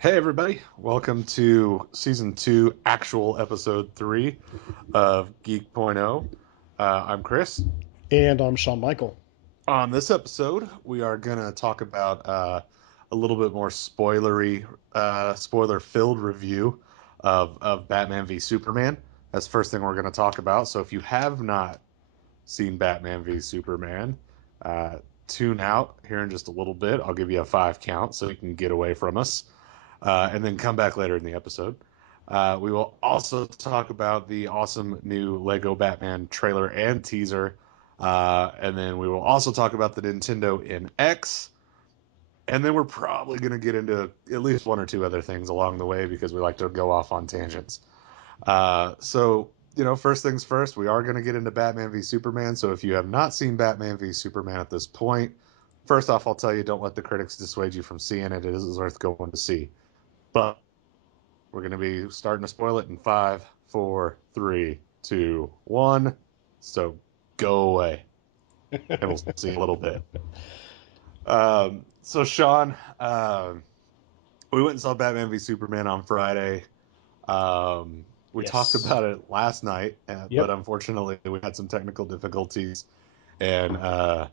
Hey everybody, welcome to season 2, actual episode 3 of Geek.0. I'm Chris. And I'm Shawn Michael. On this episode, we are going to talk about a little bit more spoiler-filled review of Batman v Superman. That's the first thing we're going to talk about. So if you have not seen Batman v Superman, uh, tune out here in just a little bit. I'll give you a 5 count so you can get away from us. And then come back later in the episode. We will also talk about the awesome new Lego Batman trailer and teaser. And then we will also talk about the Nintendo NX. And then we're probably going to get into at least one or two other things along the way because we like to go off on tangents. First things first, we are going to get into Batman v Superman. So if you have not seen Batman v Superman at this point, first off, I'll tell you, don't let the critics dissuade you from seeing it. It is worth going to see. But we're going to be starting to spoil it in 5, 4, 3, 2, 1. So go away. And we'll see a little bit. So, Shawn, we went and saw Batman v Superman on Friday. We talked Yes. about it last night, but Yep. unfortunately, we had some technical difficulties. And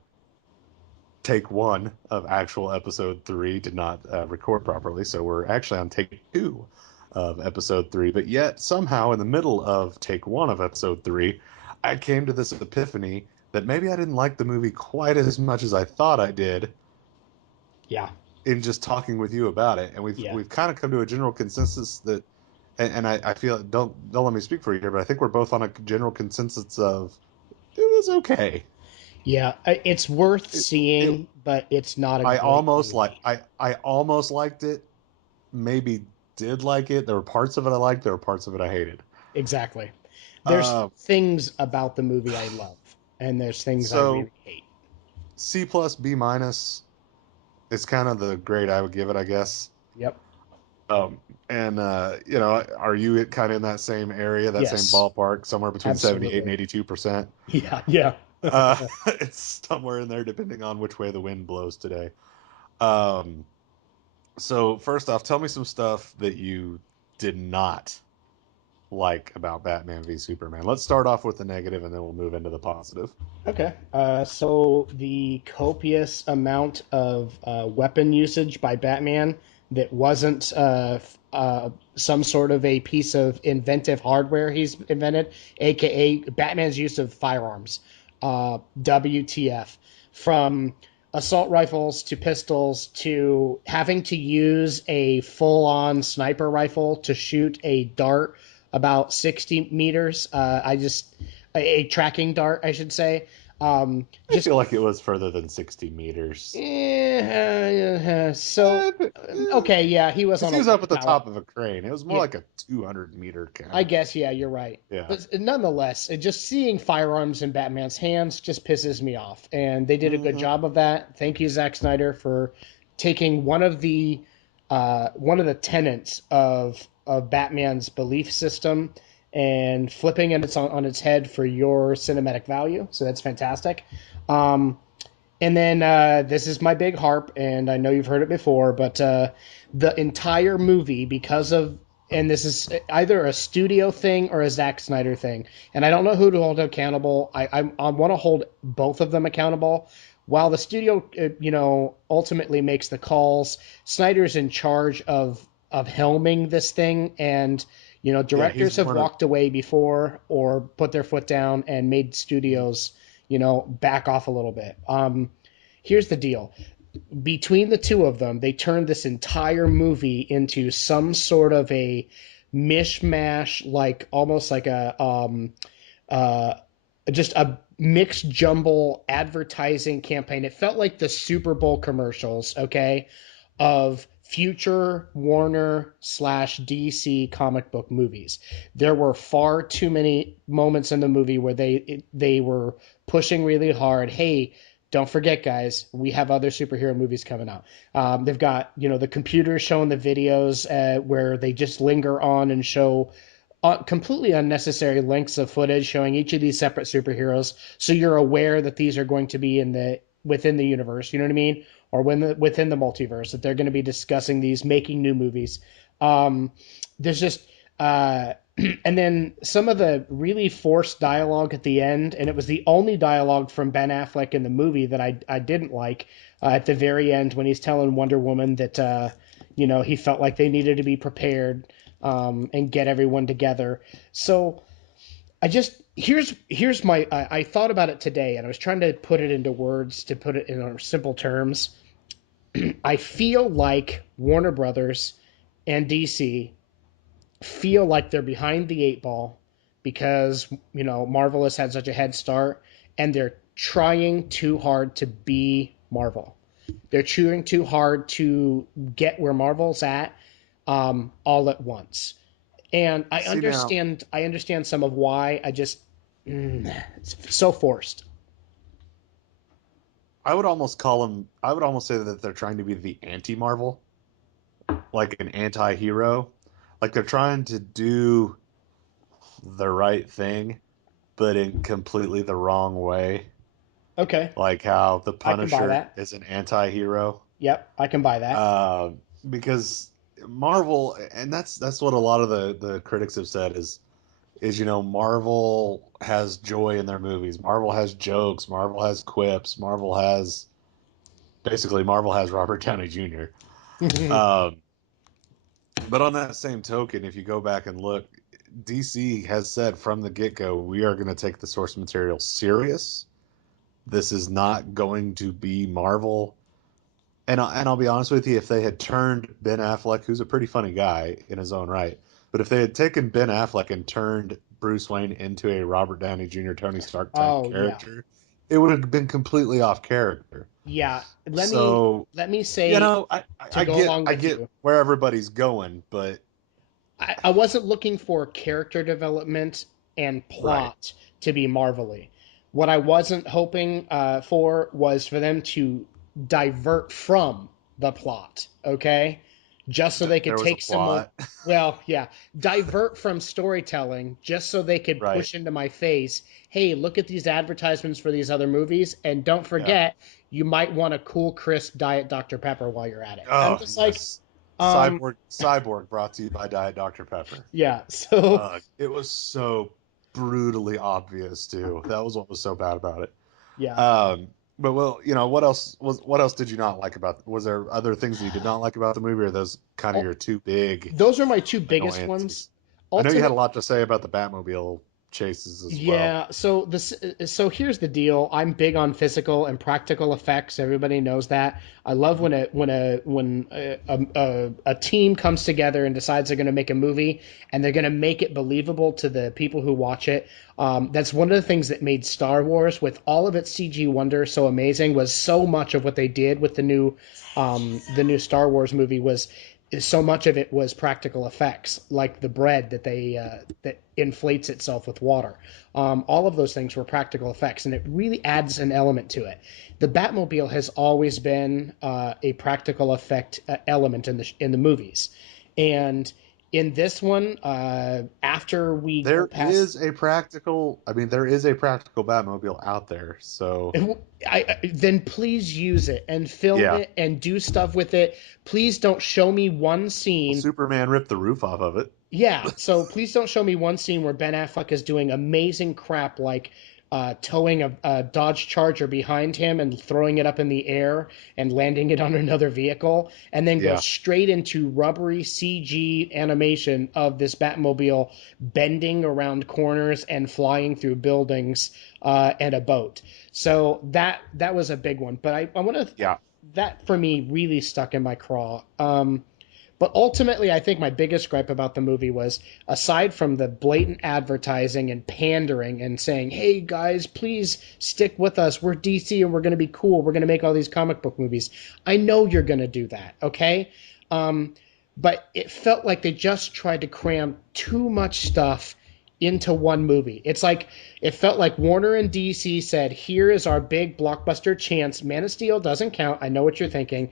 take 1 of actual episode 3 did not record properly. So we're actually on take 2 of episode 3, but yet somehow in the middle of take 1 of episode 3, I came to this epiphany that maybe I didn't like the movie quite as much as I thought I did Yeah. in just talking with you about it. And we've Yeah. we've kind of come to a general consensus that, and I feel, don't let me speak for you here, but I think we're both on a general consensus of it was okay. Yeah. It's worth It, it seeing, but it's not a I great almost like movie. I almost liked it, maybe did like it. There were parts of it I liked, there were parts of it I hated. Exactly. There's Uh, things about the movie I love, and there's things I so really hate. C plus B minus is kind of the grade I would give it, I guess. Yep. And are you kind of in that same area, that same Yes. ballpark, somewhere between 78 and Absolutely. 82%? Yeah. Yeah. Uh, it's somewhere in there, depending on which way the wind blows today. Um, so first off, tell me some stuff that you did not like about Batman v Superman. Let's start off with the negative, and then we'll move into the positive. Okay. So the copious amount of weapon usage by Batman that wasn't some sort of a piece of inventive hardware he's invented, aka Batman's use of firearms. WTF. From assault rifles to pistols to having to use a full on sniper rifle to shoot a dart about 60 meters. A tracking dart, I should say. I Just feel like it was further than 60 meters. so okay, yeah, he was Because on he a was up at wind the tower. top of a crane. It was more Yeah, like a 200-meter kind I of. guess, yeah, you're right. Yeah. But nonetheless, just seeing firearms in Batman's hands just pisses me off, and they did a good Hmm. job of that. Thank you, Zack Snyder, for taking one of the tenets of Batman's belief system and flipping it on its head for your cinematic value. So that's fantastic. Um, and then this is my big harp, and I know you've heard it before, but the entire movie, because of, and this is either a studio thing or a Zack Snyder thing, and I don't know who to hold accountable. I want to hold both of them accountable. While the studio, ultimately makes the calls, Snyder's in charge of helming this thing, and Yeah, he's directors have one of. walked away before or put their foot down and made studios back off a little bit. Here's the deal. Between the two of them, they turned this entire movie into some sort of a mishmash, like almost like uh, just a mixed jumble advertising campaign. It felt like the Super Bowl commercials, okay, of future Warner slash DC comic book movies. There were far too many moments in the movie where they were pushing really hard. Hey, don't forget, guys, we have other superhero movies coming out. They've got the computers showing the videos where they just linger on and show completely unnecessary lengths of footage showing each of these separate superheroes, so you're aware that these are going to be in the within the universe. You know what I mean? or within the multiverse that they're going to be discussing these making new movies. Um, there's just and then some of the really forced dialogue at the end, and it was the only dialogue from Ben Affleck in the movie that I didn't like at the very end when he's telling Wonder Woman that he felt like they needed to be prepared and get everyone together. So I just here's my I thought about it today and I was trying to put it into words to put it in simple terms. I feel like Warner Brothers and DC feel like they're behind the eight ball because Marvel has had such a head start and they're trying too hard to be Marvel. They're chewing too hard to get where Marvel's at all at once. And I See now, understand I understand some of why. It's so forced. I would almost say that they're trying to be the anti-Marvel, like an anti-hero. Like they're trying to do the right thing, but in completely the wrong way. Okay, Like how the I can buy Punisher that. is an anti-hero. Yep, I can buy that. Uh, because Marvel, and that's what a lot of the critics have said is Marvel has joy in their movies. Marvel has jokes. Marvel has quips. Marvel has Robert Downey Jr. Um, but on that same token, if you go back and look, DC has said from the get-go, we are going to take the source material serious. This is not going to be Marvel. And I'll be honest with you, if they had turned Ben Affleck, who's a pretty funny guy in his own right, but if they had taken Ben Affleck and turned Bruce Wayne into a Robert Downey Jr. Tony Stark type Oh yeah, character, it would have been completely off character. yeah. So, Let me say to go along I with get you. where everybody's going, but I wasn't looking for character development and right. plot to be marvelly. What I wasn't hoping for was for them to divert from the plot, okay? Just so they could There was a take some more. plot. Well, yeah, divert from storytelling just so they could Right. push into my face, hey, look at these advertisements for these other movies, and don't Yeah. forget, you might want a cool, crisp Diet Dr. Pepper while you're at it. I'm Oh, just like, yes. um, Cyborg brought to you by Diet Dr. Pepper. yeah, so It was so brutally obvious too. That was what was so bad about it. yeah. Um, but well, what else did you not like about? Was there other things that you did not like about the movie, or are those kind of your two big Those are my two biggest ones. annoyances? I know you had a Ultimate, lot to say about the Batmobile chases as well. yeah. So here's the deal. I'm big on physical and practical effects. Everybody knows that. I love Mhm. when a team comes together and decides they're going to make a movie and they're going to make it believable to the people who watch it. That's one of the things that made Star Wars, with all of its CG wonder, so amazing. Was so much of what they did with the new Star Wars movie was so much of it was practical effects, like the bread that inflates itself with water. All of those things were practical effects, and it really adds an element to it. The Batmobile has always been a practical effect element in the movies, and in this one, after we go past There is a practical Batmobile out there. So then please use it and film yeah, it and do stuff with it. Please don't show me one well, scene. Superman ripped the roof off of it. Yeah, so please don't show me one scene where Ben Affleck is doing amazing crap like towing a Dodge Charger behind him and throwing it up in the air and landing it on another vehicle, and then go Yeah, straight into rubbery CG animation of this Batmobile bending around corners and flying through buildings and a boat. So that was a big one, but I want to yeah. that for me really stuck in my craw. But ultimately, I think my biggest gripe about the movie was, aside from the blatant advertising and pandering and saying, hey guys, please stick with us. We're DC and we're going to be cool. We're going to make all these comic book movies. I know you're going to do that, okay? Um, but it felt like they just tried to cram too much stuff into one movie. It felt like Warner and DC said, "Here is our big blockbuster chance. Man of Steel doesn't count. I know what you're thinking."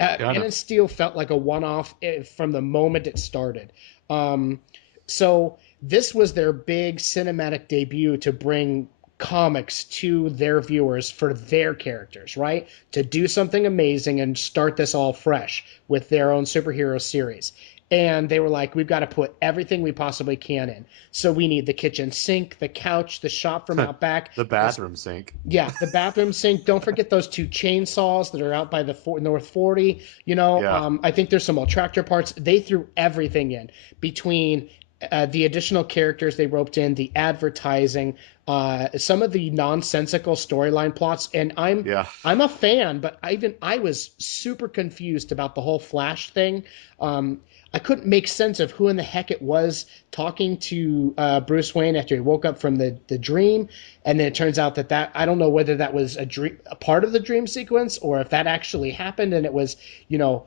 Yeah, I Man know. of Steel felt like a one-off from the moment it started. Um, so this was their big cinematic debut to bring comics to their viewers for their characters, right? To do something amazing and start this all fresh with their own superhero series. And they were like, we've got to put everything we possibly can in. So we need the kitchen sink, the couch, the shop from out back. The There's bathroom sink. Yeah, the bathroom sink. Don't forget those two chainsaws that are out by the North 40. Yeah, I think there's some more tractor parts. They threw everything in between the additional characters they roped in, the advertising, some of the nonsensical storyline plots. And yeah. I'm a fan, but I was super confused about the whole Flash thing. Um, I couldn't make sense of who in the heck it was talking to Bruce Wayne after he woke up from the dream, and then it turns out that I don't know whether that was a part of the dream sequence, or if that actually happened and it was, you know,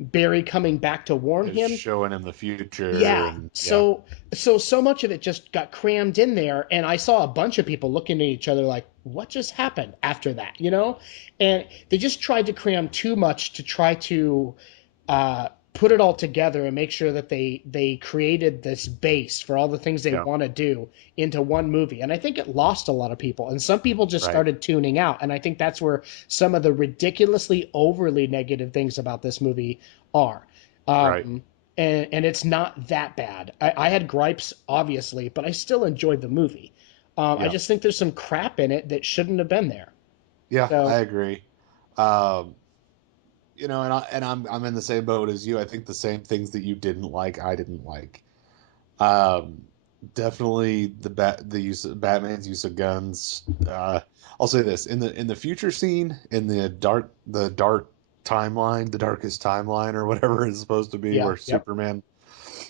Barry coming back to warn Is him. showing him the future, Yeah. and yeah, So much of it just got crammed in there, and I saw a bunch of people looking at each other like, what just happened after that, And they just tried to cram too much to try to put it all together and make sure that they created this base for all the things they yeah, want to do into one movie. And I think it lost a lot of people, and some people just right, started tuning out. And I think that's where some of the ridiculously overly negative things about this movie are. right, Um, and it's not that bad. I had gripes, obviously, but I still enjoyed the movie. I yeah, just think there's some crap in it that shouldn't have been there. yeah. I So agree. Um, I'm in the same boat as you. I think the same things that you didn't like, I didn't like. Um, Definitely the use of Batman's use of guns. I'll say this in the future scene in the dark timeline, the darkest timeline or whatever it's supposed to be, yeah, yep,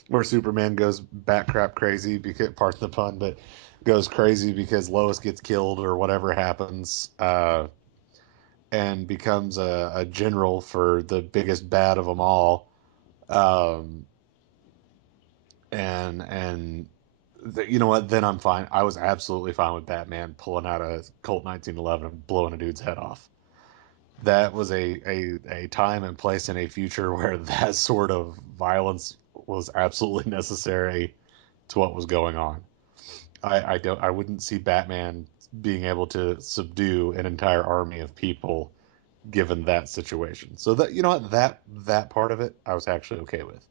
where Superman goes bat crap crazy because pardon the pun, but goes crazy because Lois gets killed or whatever happens, and becomes a general for the biggest bad of them all. Um, and you know what? Then I'm fine. I was absolutely fine with Batman pulling out a Colt 1911 and blowing a dude's head off. That was a time and place in a future where that sort of violence was absolutely necessary to what was going on. I wouldn't see Batman being able to subdue an entire army of people given that situation. So that that part of it I was actually okay with.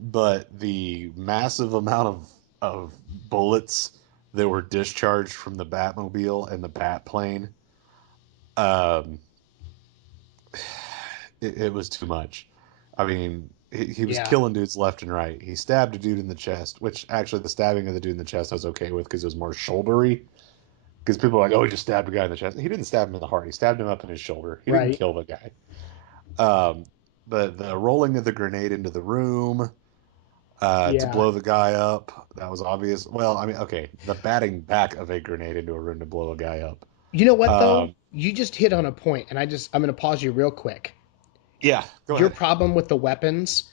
But the massive amount of bullets that were discharged from the Batmobile and the Batplane, um, it was too much. I mean, he was yeah, killing dudes left and right. He stabbed a dude in the chest, which actually the stabbing of the dude in the chest I was okay with because it was more shouldery. Because people are like, oh, he just stabbed a guy in the chest. He didn't stab him in the heart. He stabbed him up in his shoulder. He didn't right, kill the guy. Um, but the rolling of the grenade into the room, to yeah. blow the guy up. That was obvious. Well, I mean, okay, the batting back of a grenade into a room to blow a guy up. You know what though? Um, You just hit on a point, and I'm going to pause you real quick. yeah, go Your ahead. problem with the weapons,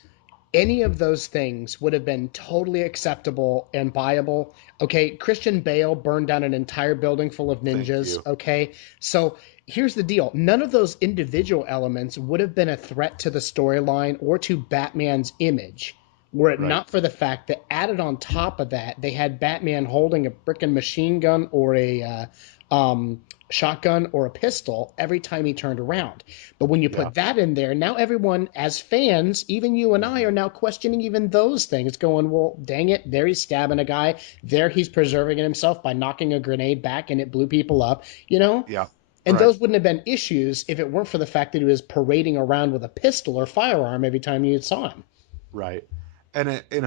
any of those things would have been totally acceptable and buyable. Okay, Christian Bale burned down an entire building full of Thank ninjas. you. Okay, so here's the deal: none of those individual elements would have been a threat to the storyline or to Batman's image. Were it Right. not for the fact that added on top of that, they had Batman holding a frickin' machine gun or a um, shotgun or a pistol every time he turned around. But when you Yeah. put that in there, now everyone, as fans, even you and I, Hmm. are now questioning even those things, going, well, dang it, there he's stabbing a guy. There he's preserving himself by knocking a grenade back and it blew people up, you know? Yeah. And Right. those wouldn't have been issues if it weren't for the fact that he was parading around with a pistol or firearm every time you saw him. Right. And and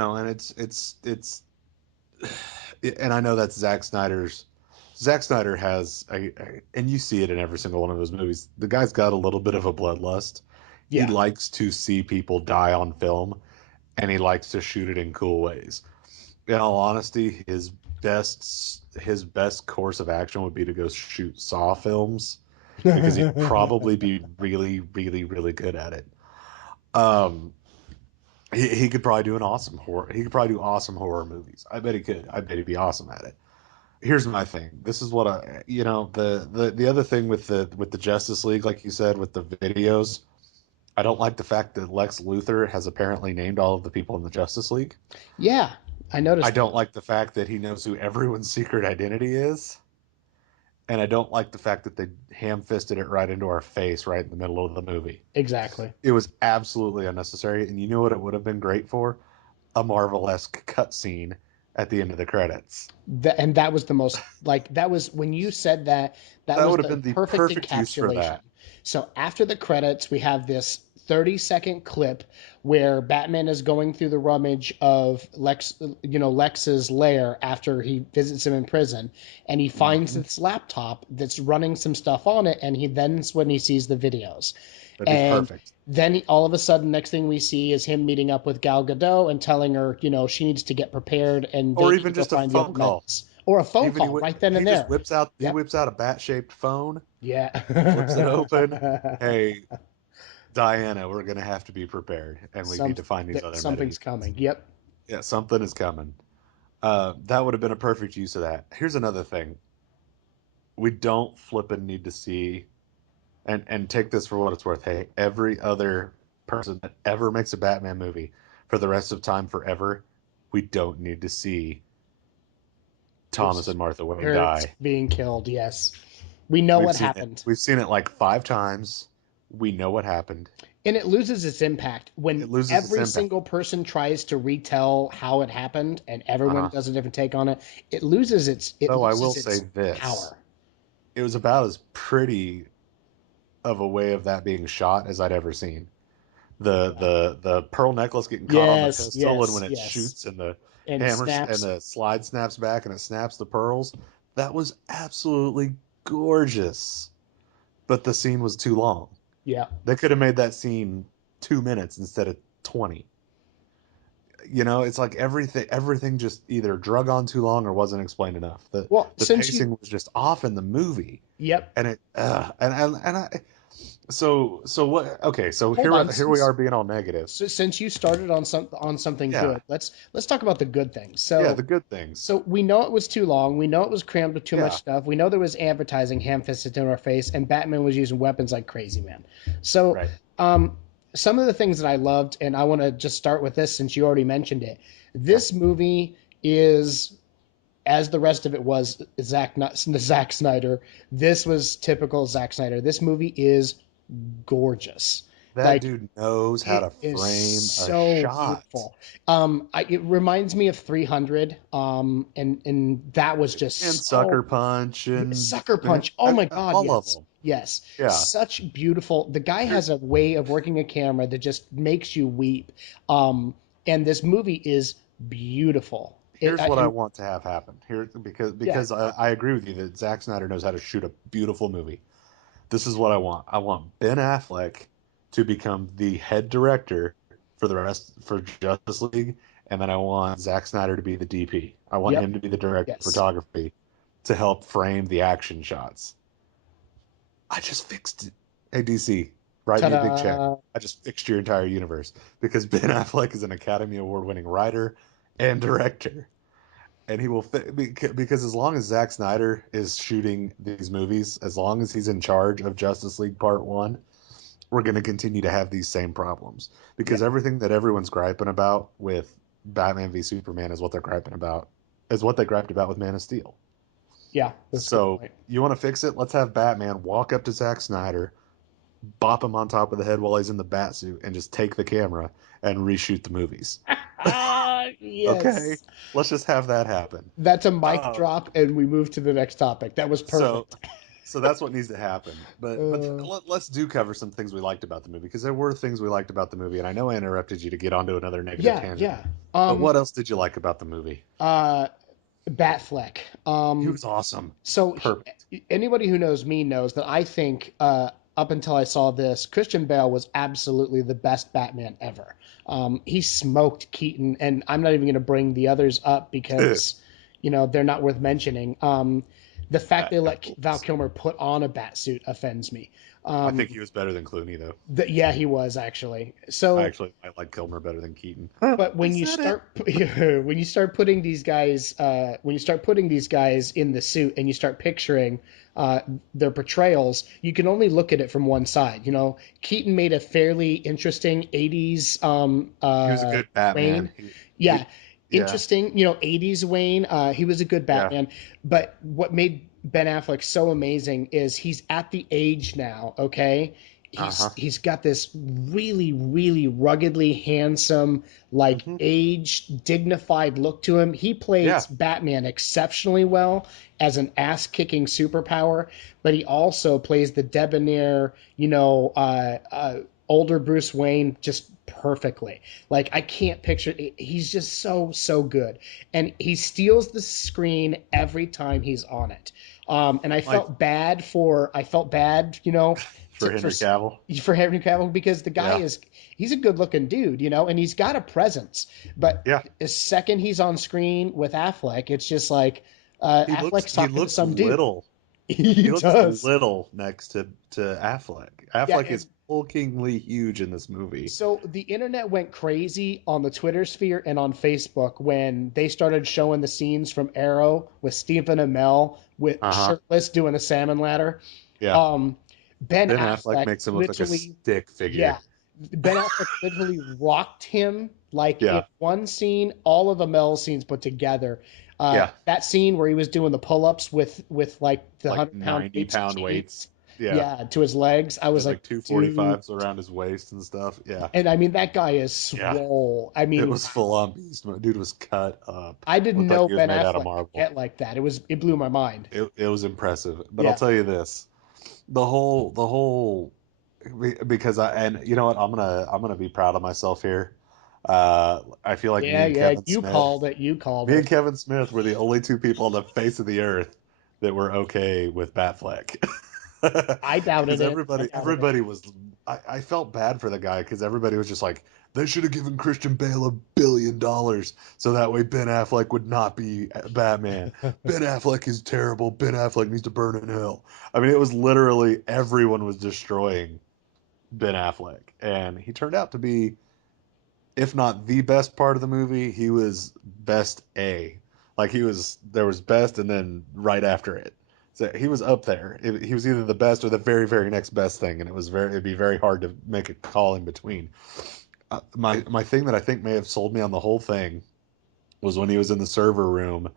and I know that's Zack Snyder's. Zack Snyder has and you see it in every single one of his movies. The guy's got a little bit of a bloodlust. He Yeah. likes to see people die on film, and he likes to shoot it in cool ways. In all honesty, his best course of action would be to go shoot Saw films because he'd probably be really, really, really good at it. Um, he could probably do an awesome horror. He could probably do awesome horror movies. I bet he could. I bet he'd be awesome at it. Here's my thing. This is what the other thing with the Justice League, like you said, with the videos. I don't like the fact that Lex Luthor has apparently named all of the people in the Justice League. Yeah. I I noticed that. don't like the fact that he knows who everyone's secret identity is. And I don't like the fact that they ham-fisted it right into our face right in the middle of the movie. Exactly. It was absolutely unnecessary. And you know what it would have been great for? A Marvel-esque cutscene at the end of the credits. And that was the most like that was when you said that that That was would have the been the perfect perfect use for encapsulation. that. So after the credits, we have this 30-second clip where Batman is going through the rummage of Lex's lair after he visits him in prison, and he finds Hmm. this laptop that's running some stuff on it, and he then's when he sees the videos. That'd be And perfect. then all of a sudden, next thing we see is him meeting up with Gal Gadot and telling her, she needs to get prepared and they Or need to even go just a find the other phone call. medics. Or a phone Even call right then and there. he Yep. whips out a bat-shaped phone, Yeah. flips it open. Hey, Diana, we're gonna have to be prepared, and we Some need to find these other meta something's units. coming. Yep. Yeah, something is coming. That would have been a perfect use of that. Here's another thing: we don't flippin' need to see, and take this for what it's worth. Hey, every other person that ever makes a Batman movie for the rest of time forever, we don't need to see Thomas Bruce's and Martha Wayne parents die. being killed. Yes. We know what happened. We've seen it like 5 times. We know what happened. And it loses its impact when It loses its every impact. single person tries to retell how it happened and everyone Uh-huh. does a different take on it. It Though I will loses say its this. power. It was about as pretty of a way of that being shot as I'd ever seen. Yeah. The pearl necklace getting caught on the Yes, pistol, and when yes, it yes. shoots and the And it hammers and snaps. the slide snaps back and it snaps the pearls, that was absolutely gorgeous. But the scene was too long. Yeah. They could have made that scene 2 minutes instead of 20. It's like everything just either drug on too long or wasn't explained enough. The Well, the since you pacing was just off in the movie, Yep. and it and I so what? Okay, so Hold on. here we are being all negative. Since you started on something Yeah, good, let's talk about the good things. yeah, the good things. So we know it was too long. We know it was crammed with too much Yeah, stuff. We know there was advertising ham-fisted in our face, and Batman was using weapons like crazy, man. So, right. um, some of the things that I loved, and I want to just start with this since you already mentioned it. Yeah, This movie is, as the rest of it was, Zack Snyder. This was typical Zack Snyder. This movie is gorgeous. that Like dude knows how it to is frame a so shot beautiful. It reminds me of 300. And that was and just Sucker Punch and Sucker Punch. Oh my God, all of yes, them. yes, Yeah. such beautiful. The guy Here, has a way of working a camera that just makes you weep. Um, and this movie is beautiful. here's what I And want to have happen here yeah, because I agree with you that Zack Snyder knows how to shoot a beautiful movie. This is what I want. I want Ben Affleck to become the head director for Justice League, and then I want Zack Snyder to be the DP. I want yep, him to be the director of yes. photography to help frame the action shots. I just fixed it. Hey DC, write me a big check. Ta-da! I just fixed your entire universe because Ben Affleck is an Academy Award winning writer and director. And he will fit because as long as Zack Snyder is shooting these movies, as long as he's in charge of Justice League Part 1, we're going to continue to have these same problems Yeah, because everything that everyone's griping about with Batman v Superman is what they griped about with Man of Steel. yeah, that's a good So point. you want to fix it? Let's have Batman walk up to Zack Snyder, bop him on top of the head while he's in the bat suit, and just take the camera and reshoot the movies. Okay, Yes. let's just have that happen. That's a mic Uh, drop, and we move to the next topic. That was so perfect. so that's what needs to happen. But Uh, let's do cover some things we liked about the movie because there were things we liked about the movie, and I know I interrupted you to get onto another negative yeah, tangent. yeah. But what else did you like about the movie? Uh, Batfleck. He was awesome. So Perfect. anybody who knows me knows that I think up until I saw this, Christian Bale was absolutely the best Batman ever. He smoked Keaton, and I'm not even going to bring the others up because they're not worth mentioning. The fact Uh, they of let Val course. Kilmer put on a bat suit offends me. I think Um, he was better than Clooney though. yeah, he was actually. I So actually I like Kilmer better than Keaton. but I when you said it. start when you start putting these guys in the suit and you start picturing their portrayals, you can only look at it from one side. Keaton made a fairly interesting '80s He was a good Batman. Wayne. Yeah, Yeah. interesting. 80s Wayne, he was a good Yeah. Batman, but what made Ben Affleck so amazing is he's at the age now, okay? He's Uh-huh. he's got this really, really ruggedly handsome, like Hmm. aged, dignified look to him. He plays Yeah. Batman exceptionally well as an ass-kicking superpower, but he also plays the debonair, older Bruce Wayne just perfectly. Like I can't picture. He's just so good, and he steals the screen every time he's on it. And Like I felt bad, for to, Henry Cavill. for Henry Cavill because the guy Yeah. he's a good looking dude, and he's got a presence. But Yeah. the second he's on screen with Affleck, it's just like Affleck's He talking to looks some dude. little. He He looks does. little next to Affleck. Yeah, Affleck and is hulkingly huge in this movie. so the internet went crazy on the Twitter sphere and on Facebook when they started showing the scenes from Arrow with Stephen Amell with Uh-huh. shirtless doing a salmon ladder. Yeah. Um, Ben Ben Affleck Affleck makes him look like a literally, stick yeah, figure. Ben Affleck literally rocked him like in Yeah. one scene, all of Amell's scenes put together. Yeah. That scene where he was doing the pull-ups with like the Like 100 pound 90 weights pound chained, weights. Yeah. yeah, to his legs. I He was had like, like two dude. 45s around his waist and stuff. Yeah. And I mean, that guy is Yeah. swole. I It mean, was full on beast mode. Dude was cut up. I didn't Looked like know he was Ben made out of Affleck could marble. get like that. It blew my mind. It was impressive. But I'll Yeah, tell you this. The whole because I and you know what, I'm gonna be proud of myself here. I feel like yeah, yeah. You called it. You called Me and it. Kevin Smith were the only two people on the face of the earth that were okay with Batfleck. I Because doubted it. I doubted it. everybody was, I felt bad for the guy because everybody was just like, they should have given Christian Bale $1 billion so that way Ben Affleck would not be Batman. Ben Affleck is terrible. Ben Affleck needs to burn in hell. I mean, it was literally everyone was destroying Ben Affleck, and he turned out to be, if not the best part of the movie, he was best A. Like there was best and then right after it. So he was up there. He was either the best or the very, very next best thing, and it'd be very hard to make a call in between. My thing that I think may have sold me on the whole thing was when he was in the server room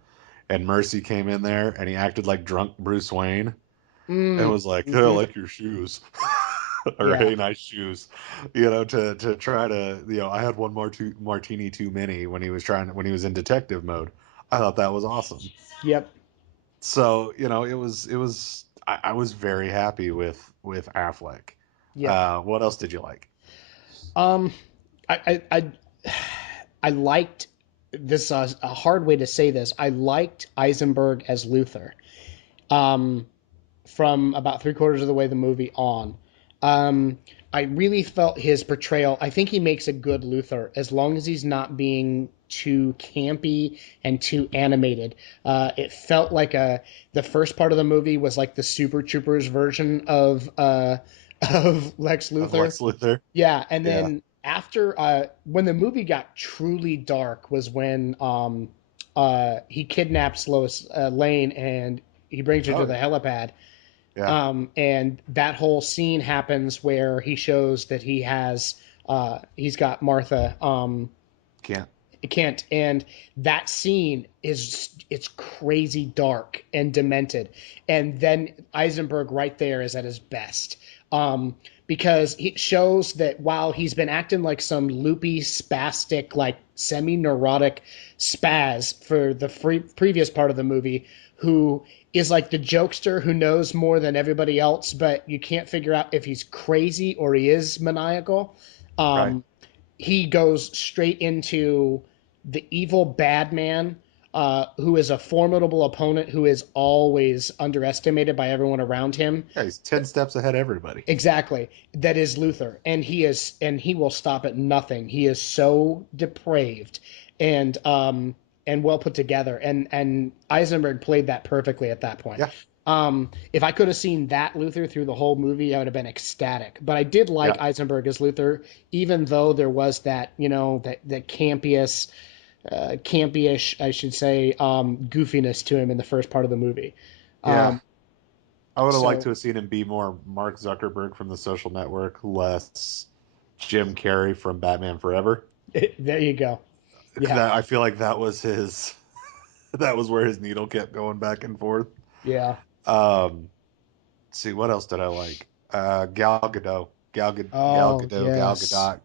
and Mercy came in there and he acted like drunk Bruce Wayne and Mm, was like, "Hey, I hmm. like your shoes," or Yeah, "Hey, nice shoes," to try to, I had one more martini too many when when he was in detective mode. I thought that was awesome. yep, So, I was very happy with Affleck. yep. What else did you like? Um, I liked this. A hard way to say this. I liked Eisenberg as Luther. Um, from about three-quarters of the way the movie on. Um, I really felt his portrayal. I think he makes a good Luther as long as he's not being too campy and too animated. It felt like the first part of the movie was like the Super Troopers version of of Lex Of Luthor. Lex Luthor? Yeah, and Yeah. then after when the movie got truly dark was when he kidnaps Lois Lane and he brings her Oh to the yeah. helipad. Yeah. And that whole scene happens where he shows that he's got Martha Can't. Kent, and that scene it's crazy dark and demented, and then Eisenberg right there is at his best. Because it shows that while he's been acting like some loopy, spastic, like semi-neurotic spaz for the previous part of the movie, who is like the jokester who knows more than everybody else, but you can't figure out if he's crazy or he is maniacal. Right. Um, he goes straight into the evil bad man, who is a formidable opponent who is always underestimated by everyone around him. Yeah, he's 10 steps ahead of everybody. Exactly. That is Luther. And he will stop at nothing. He is so depraved and well put together. And Eisenberg played that perfectly at that point. Yeah. If I could have seen that Luther through the whole movie, I would have been ecstatic. But I did Yeah. like Eisenberg as Luther, even though there was that, that campyish, I should say, goofiness to him in the first part of the movie. Yeah. Um, I would have liked so to have seen him be more Mark Zuckerberg from The Social Network, less Jim Carrey from Batman Forever. there you go. Yeah, That I feel like that was his that was where his needle kept going back and forth. yeah. Um, see what else did I like? Gal Gadot, Gal Oh, Gadot, Gal yes. Gadot,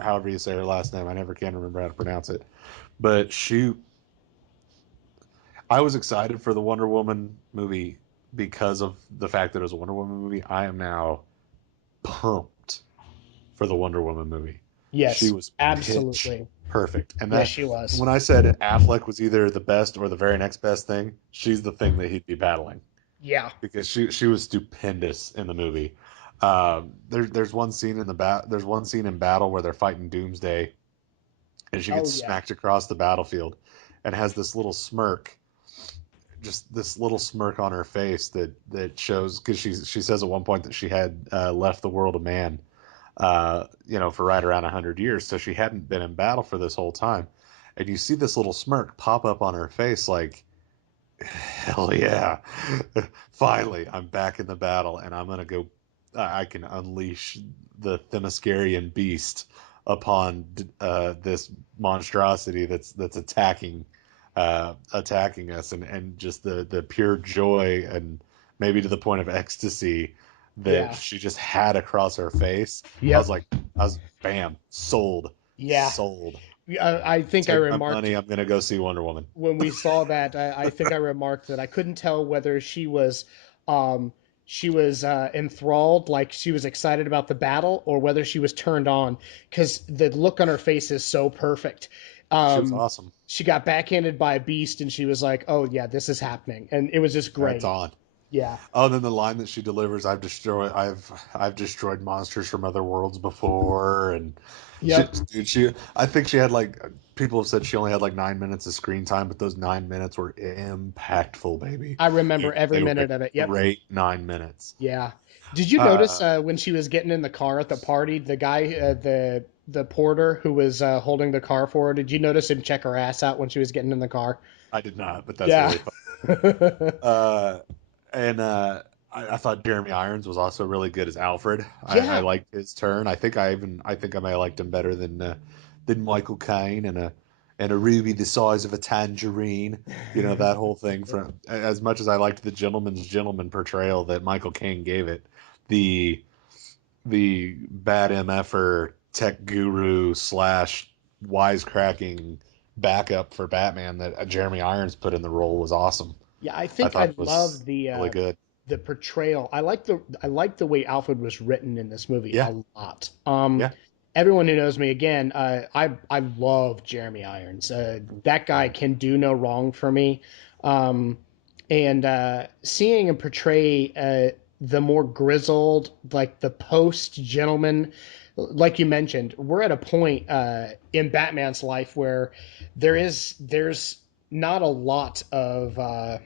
however you say her last name. I never can remember how to pronounce it. But I was excited for the Wonder Woman movie because of the fact that it was a Wonder Woman movie. I am now pumped for the Wonder Woman movie. She Yes, was pitch absolutely. perfect. And Yes, that she was. when I said Affleck was either the best or the very next best thing, she's the thing that he'd be battling Yeah. because she was stupendous in the movie. There's one scene in there's one scene in battle where they're fighting Doomsday and she Oh, gets yeah. smacked across the battlefield and has this little smirk, just this little smirk on her face that shows because she says at one point that she had left the world a man, for right around 100 years, so she hadn't been in battle for this whole time, and you see this little smirk pop up on her face, like, hell yeah, finally I'm back in the battle, and I'm gonna go. I can unleash the Themyscirian beast upon this monstrosity that's attacking us, and just the pure joy and maybe to the point of ecstasy that Yeah. she just had across her face. I was Yep. like, I was bam, sold, Yeah. sold. I think I Take my remarked money. I'm gonna go see Wonder Woman. when we saw that, I think I remarked that I couldn't tell whether um, she was enthralled, like she was excited about the battle, or whether she was turned on, because the look on her face is so perfect. She was Um, awesome. she got backhanded by a beast, and she was like, "Oh yeah, this is happening," and it was just That's great. on. Yeah. Oh, and then the line that she delivers, I've destroyed monsters from other worlds before, and Yep. I think she had like people have said she only had like 9 minutes of screen time, but those 9 minutes were impactful, baby. I remember every They were a minute of it. Yep. great 9 minutes. Yeah. Did you notice Uh, when she was getting in the car at the party, the guy, the porter who was holding the car for her, did you notice him check her ass out when she was getting in the car? I did not, but that's Yeah. really fun. Uh, and I thought Jeremy Irons was also really good as Alfred. I Yeah. liked his turn. I think I may have liked him better than Michael Caine and a ruby the size of a tangerine. You know that whole thing. From as much as I liked the gentleman's gentleman portrayal that Michael Caine gave it, the the bad MFer tech guru slash wisecracking backup for Batman that Jeremy Irons put in the role was awesome. Yeah, I I think thought I it love was really good. the portrayal. I like the way Alfred was written in this movie Yeah, a lot. yeah. Everyone who knows me again, I love Jeremy Irons. That guy can do no wrong for me. Um, and seeing him portray the more grizzled, like the post gentleman, like you mentioned, we're at a point in Batman's life where there's not a lot lot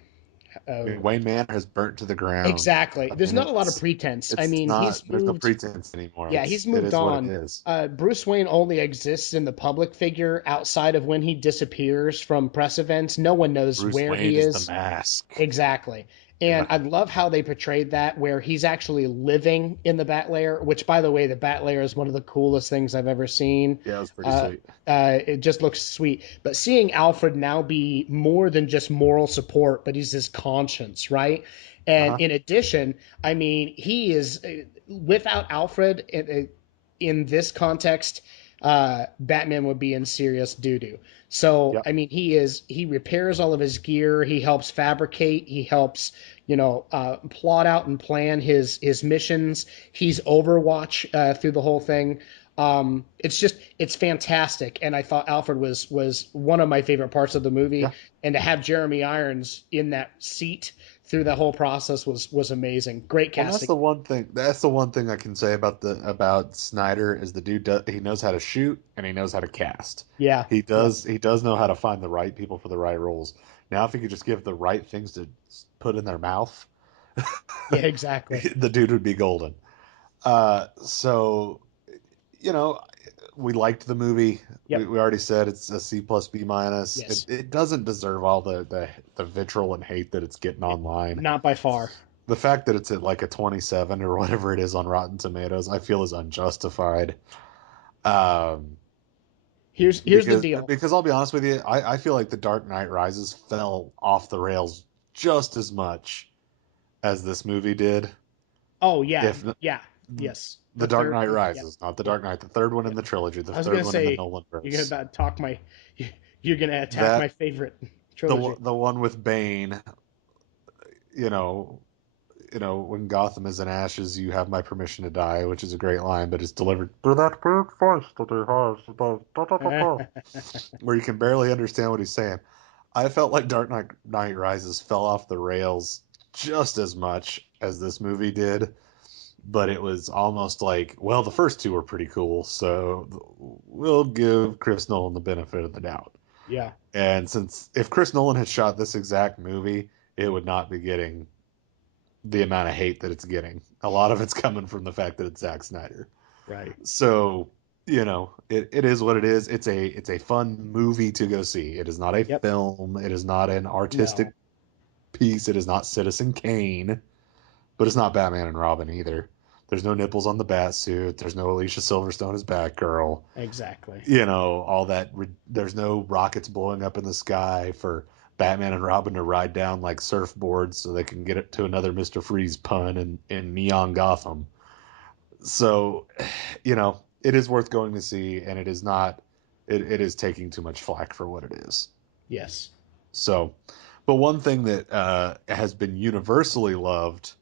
I mean, of Wayne Manor has burnt to the ground. exactly. I There's mean, not a lot of pretense. I it's mean, not. he's There's no moved. pretense anymore. Yeah, he's It moved is what it on. is. Bruce Wayne only exists in the public figure outside of when he disappears from press events. No one knows Bruce where Wayne he is the is. mask. Exactly. And Yeah, I love how they portrayed that, where he's actually living in the Bat Layer, which, by the way, the Bat Layer is one of the coolest things I've ever seen. yeah, it was pretty Uh, sweet. it just looks sweet. But seeing Alfred now be more than just moral support, but he's his conscience, right? Uh And huh. in addition, I mean, he is without Alfred in this context, Batman would be in serious doo doo. So Yep. I mean, he repairs all of his gear. He helps fabricate. He helps plot out and plan his missions. He's Overwatch through the whole thing. It's fantastic, and I thought Alfred was one of my favorite parts of the movie, Yeah. and to have Jeremy Irons in that seat through the whole process was amazing. Great Well, that's casting. the one thing. That's the one thing I can say about Snyder is the dude he knows how to shoot and he knows how to cast. Yeah, yeah, He does know how to find the right people for the right roles. Now, if he could just give the right things to put in their mouth, yeah, exactly. the dude would be golden. So you know, we liked the movie. Yep. We already said it's a C plus B minus. Yes. It doesn't deserve all the vitriol and hate that it's getting online. Not by far. The fact that it's at like a 27 or whatever it is on Rotten Tomatoes, I feel is unjustified. Um, Here's the deal. Because I'll be honest with you, I feel like The Dark Knight Rises fell off the rails just as much as this movie did. Oh yeah, If yeah, yes. The The Dark third Knight one, yeah, Rises, not The yeah, Dark Knight, the third one yeah. in the trilogy, the I was third gonna one in the say Nolan you're gonna verse. about talk my, you're gonna attack That my favorite trilogy. the one with Bane, you know, when Gotham is in ashes, you have my permission to die, which is a great line, but it's delivered through that big voice that he has, where you can barely understand what he's saying. I felt like Knight Rises fell off the rails just as much as this movie did, but it was almost like, well, the first two were pretty cool, so we'll give Chris Nolan the benefit of the doubt. Yeah, And since if Chris Nolan had shot this exact movie, it would not be getting the amount of hate that it's getting. A lot of it's coming from the fact that it's Zack Snyder. right. So, it is what it is. It's a fun movie to go see. It is not a Yep. film. It is not an artistic No. piece. It is not Citizen Kane, but it's not Batman and Robin either. There's no nipples on the bat suit. There's no Alicia Silverstone as Batgirl. Exactly. All that. There's no rockets blowing up in the sky for Batman and Robin to ride down like surfboards so they can get it to another Mr. Freeze pun in Neon Gotham. So, it is worth going to see, and it is not. It is taking too much flack for what it is. Yes. So, but one thing that has been universally loved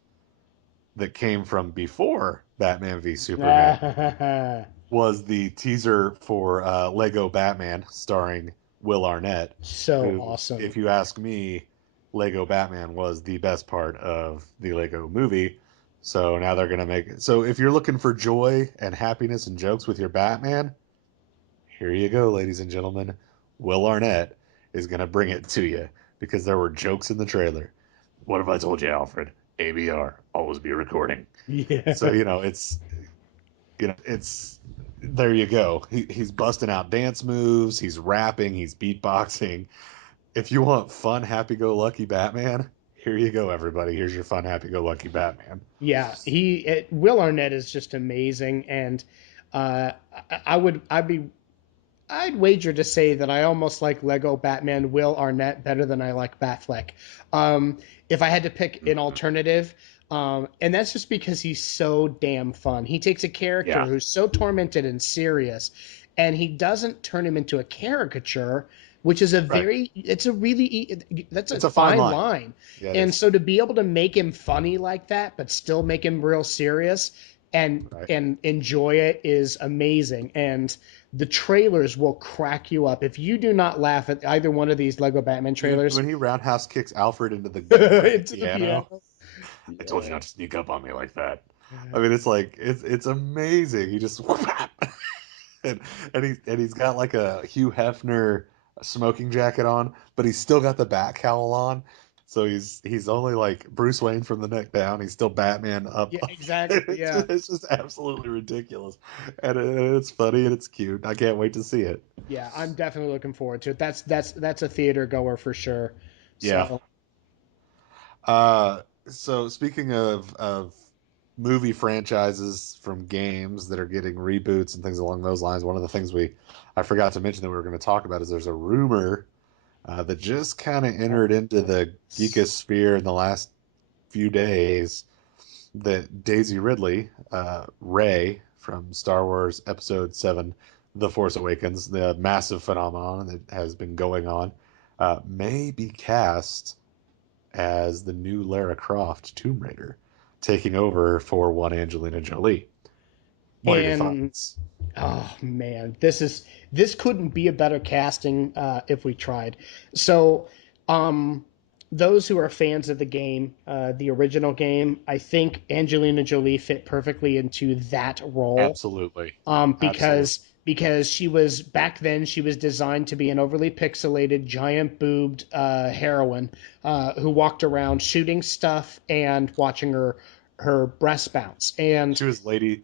that came from before Batman v Superman was the teaser for Lego Batman starring Will Arnett, So who, awesome. if you ask me, Lego Batman was the best part of the Lego movie. So now they're going to make it. So if you're looking for joy and happiness and jokes with your Batman, here you go, ladies and gentlemen. Will Arnett is going to bring it to you because there were jokes in the trailer. What have I told you, Alfred? ABR, always be recording. So, Yeah. it's there you go. He's busting out dance moves, he's rapping, he's beatboxing. If you want fun, happy-go-lucky Batman, here you go, everybody. Here's your fun, happy-go-lucky Batman. Yeah. Will Arnett is just amazing, and I'd wager to say that I almost like Lego Batman Will Arnett better than I like Batfleck. If I had to pick an Mhm. alternative, and that's just because he's so damn fun. He takes a character Yeah, who's so tormented and serious, and he doesn't turn him into a caricature, which is right. it's a really, that's a It's a fine fine line. line. Yeah, it And is. so to be able to make him funny like that, but still make him real serious Right. and enjoy it is amazing. And the trailers will crack you up. If you do not laugh at either one of these Lego Batman Dude, trailers, when he roundhouse kicks Alfred into the freaking into the piano, piano, I told you yeah. not to sneak up on me like that. I mean, it's like it's amazing. He just and he's got like a Hugh Hefner smoking jacket on, but he's still got the bat cowl on. So he's only like Bruce Wayne from the neck down. He's still Batman up. Yeah, exactly. It's Yeah. just, it's just absolutely ridiculous, and it's funny and it's cute. I can't wait to see it. Yeah, I'm definitely looking forward to it. That's a theater goer for sure. Yeah. So, So speaking of movie franchises from games that are getting reboots and things along those lines, one of the things I forgot to mention that we were going to talk about is there's a rumor that just kind of oh, entered into the geekosphere in the last few days that Daisy Ridley, Rey from Star Wars Episode 7, The Force Awakens, the massive phenomenon that has been going on, may be cast as the new Lara Croft Tomb Raider, taking over for one Angelina Jolie. What are your and thoughts? oh man, this couldn't be a better casting if we tried. So, um, those who are fans of the game, the original game, I think Angelina Jolie fit perfectly into that role. Absolutely. Absolutely. Because she was back then she was designed to be an overly pixelated, giant boobed heroine who walked around shooting stuff and watching her breast bounce. And She was Lady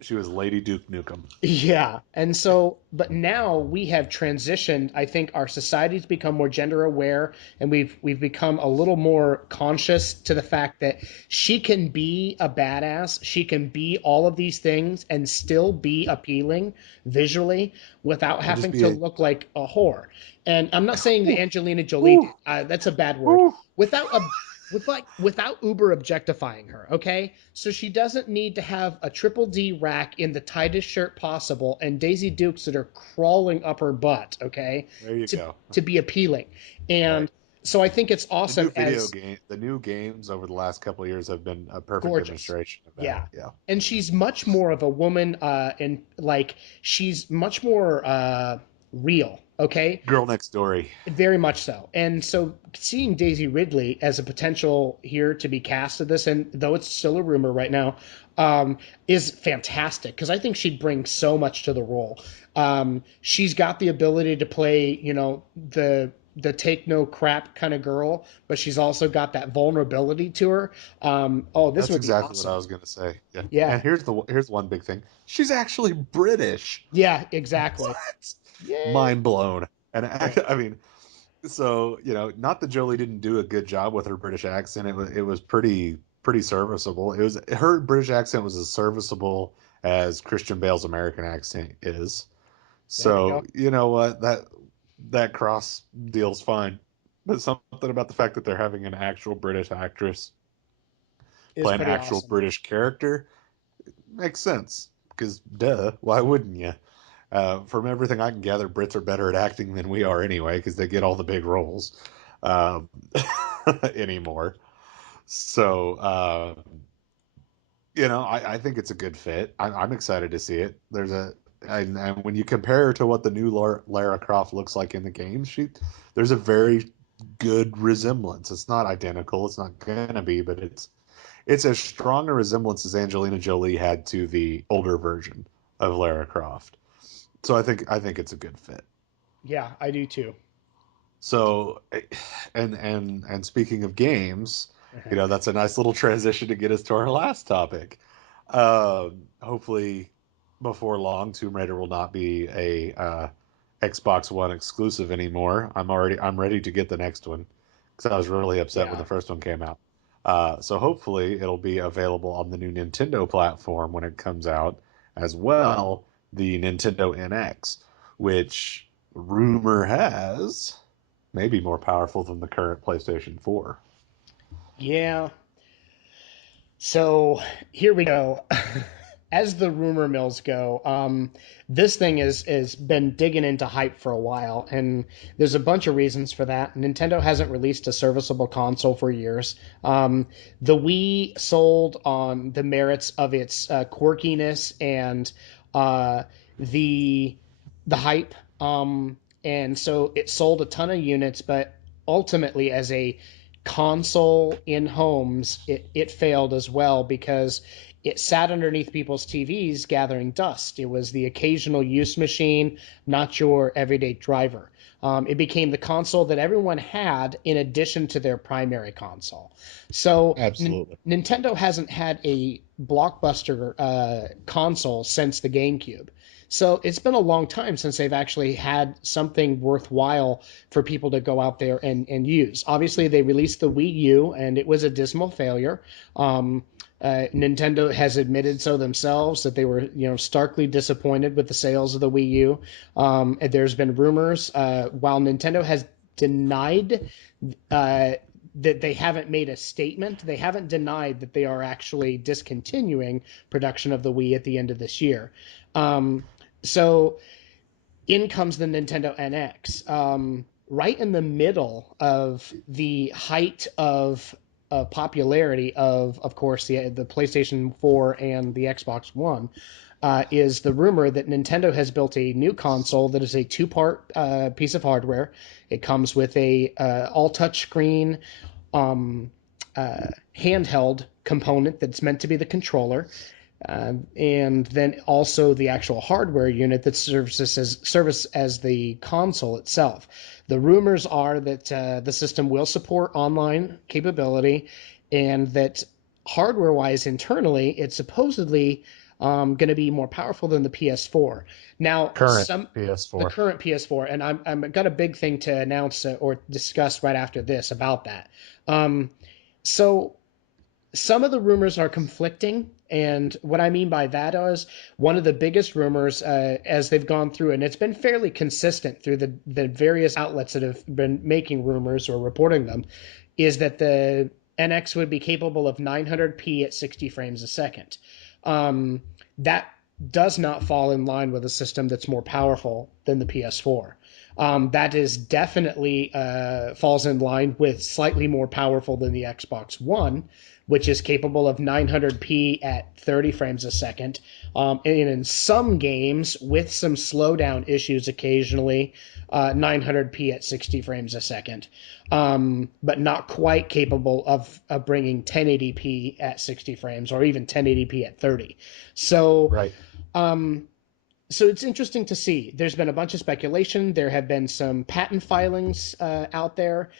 Duke Nukem. yeah. And so, but now we have transitioned. I think our society's become more gender aware, and we've become a little more conscious to the fact that she can be a badass, she can be all of these things and still be appealing visually without And just having be to a look like a whore. And I'm not saying that Ooh, Angelina Jolie ooh, did. That's a bad word. ooh. Without a without uber objectifying her, okay? So she doesn't need to have a triple D rack in the tightest shirt possible and Daisy Dukes that are crawling up her butt, okay? There you To go. to be appealing. Right. And so I think it's The awesome new video as game, the new games over the last couple of years have been a perfect gorgeous. demonstration of that. Yeah. Yeah. And she's much more of a woman and like she's much more real, okay? Girl Next Story. Very much so. And so seeing Daisy Ridley as a potential here to be cast of this, and though it's still a rumor right now, is fantastic because I think she'd bring so much to the role. She's got the ability to play, the take no crap kind of girl, but she's also got that vulnerability to her. Oh, this That's would be exactly what I awesome. was gonna say. Yeah. Yeah. And here's one big thing. She's actually British. Yeah, exactly. What? Yay. Mind blown. And Yeah. I mean, so not that Jolie didn't do a good job with her British accent. It was pretty serviceable. It was her British accent was as serviceable as Christian Bale's American accent is. There we So go. you know what that cross deal's fine. But something about the fact that they're having an actual British actress Is play an pretty actual awesome. British character makes sense. Because duh, why wouldn't you? From everything I can gather, Brits are better at acting than we are anyway, because they get all the big roles um, anymore. So, I think it's a good fit. I'm excited to see it. And when you compare her to what the new Lara Croft looks like in the game, there's a very good resemblance. It's not identical. It's not gonna be, but it's as strong a resemblance as Angelina Jolie had to the older version of Lara Croft. So I think it's a good fit. Yeah, I do too. So, and speaking of games, that's a nice little transition to get us to our last topic. Hopefully, before long, Tomb Raider will not be a Xbox One exclusive anymore. I'm ready to get the next one because I was really upset when Yeah. the first one came out. So hopefully it'll be available on the new Nintendo platform when it comes out, as well the Nintendo NX, which rumor has may be more powerful than the current PlayStation 4. Yeah. So here we go. As the rumor mills go, this thing is been digging into hype for a while, and there's a bunch of reasons for that. Nintendo hasn't released a serviceable console for years. The Wii sold on the merits of its quirkiness and uh, the the hype, and so it sold a ton of units, but ultimately as a console in homes, it failed as well because it sat underneath people's TVs gathering dust. It was the occasional use machine, not your everyday driver. It became the console that everyone had in addition to their primary console. So Absolutely. Nintendo hasn't had a blockbuster console since the GameCube. So it's been a long time since they've actually had something worthwhile for people to go out there and use. Obviously, they released the Wii U, and it was a dismal failure. Nintendo has admitted so themselves that they were, starkly disappointed with the sales of the Wii U. And there's been rumors, while Nintendo has denied uh, that they haven't made a statement, they haven't denied that they are actually discontinuing production of the Wii at the end of this year. Um, so in comes the Nintendo NX, right in the middle of the height of popularity of course, the PlayStation 4 and the Xbox One. Is the rumor that Nintendo has built a new console that is a two-part piece of hardware. It comes with a all touchscreen um, handheld component that's meant to be the controller, and then also the actual hardware unit that serves as the console itself. The rumors are that the system will support online capability, and that hardware wise internally, it's supposedly going to be more powerful than the PS4. Now, Current some the PS4. current PS4, and I'm got a big thing to announce or discuss right after this about that. Um, so some of the rumors are conflicting. And what I mean by that is one of the biggest rumors, as they've gone through, and it's been fairly consistent through the various outlets that have been making rumors or reporting them, is that the NX would be capable of 900p at 60 frames a second. That does not fall in line with a system that's more powerful than the PS4. That is definitely falls in line with slightly more powerful than the Xbox One, which is capable of 900p at 30 frames a second. And in some games, with some slowdown issues occasionally, 900p at 60 frames a second, but not quite capable of bringing 1080p at 60 frames or even 1080p at 30. So, Right. um, so it's interesting to see. There's been a bunch of speculation. There have been some patent filings out there.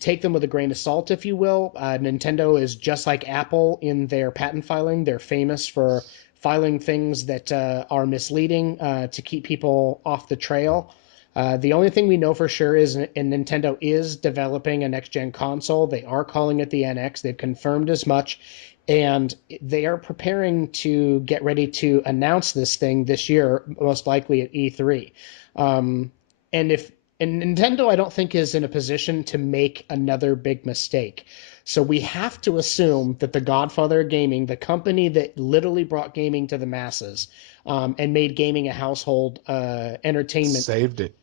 Take them with a grain of salt, if you will. Nintendo is just like Apple in their patent filing. They're famous for filing things that are misleading to keep people off the trail. The only thing we know for sure is Nintendo is developing a next gen console. They are calling it the NX. They've confirmed as much, and they are preparing to get ready to announce this thing this year, most likely at E3. Um, and if and Nintendo, I don't think is in a position to make another big mistake. So we have to assume that the Godfather of Gaming, the company that literally brought gaming to the masses and made gaming a household entertainment, Saved it.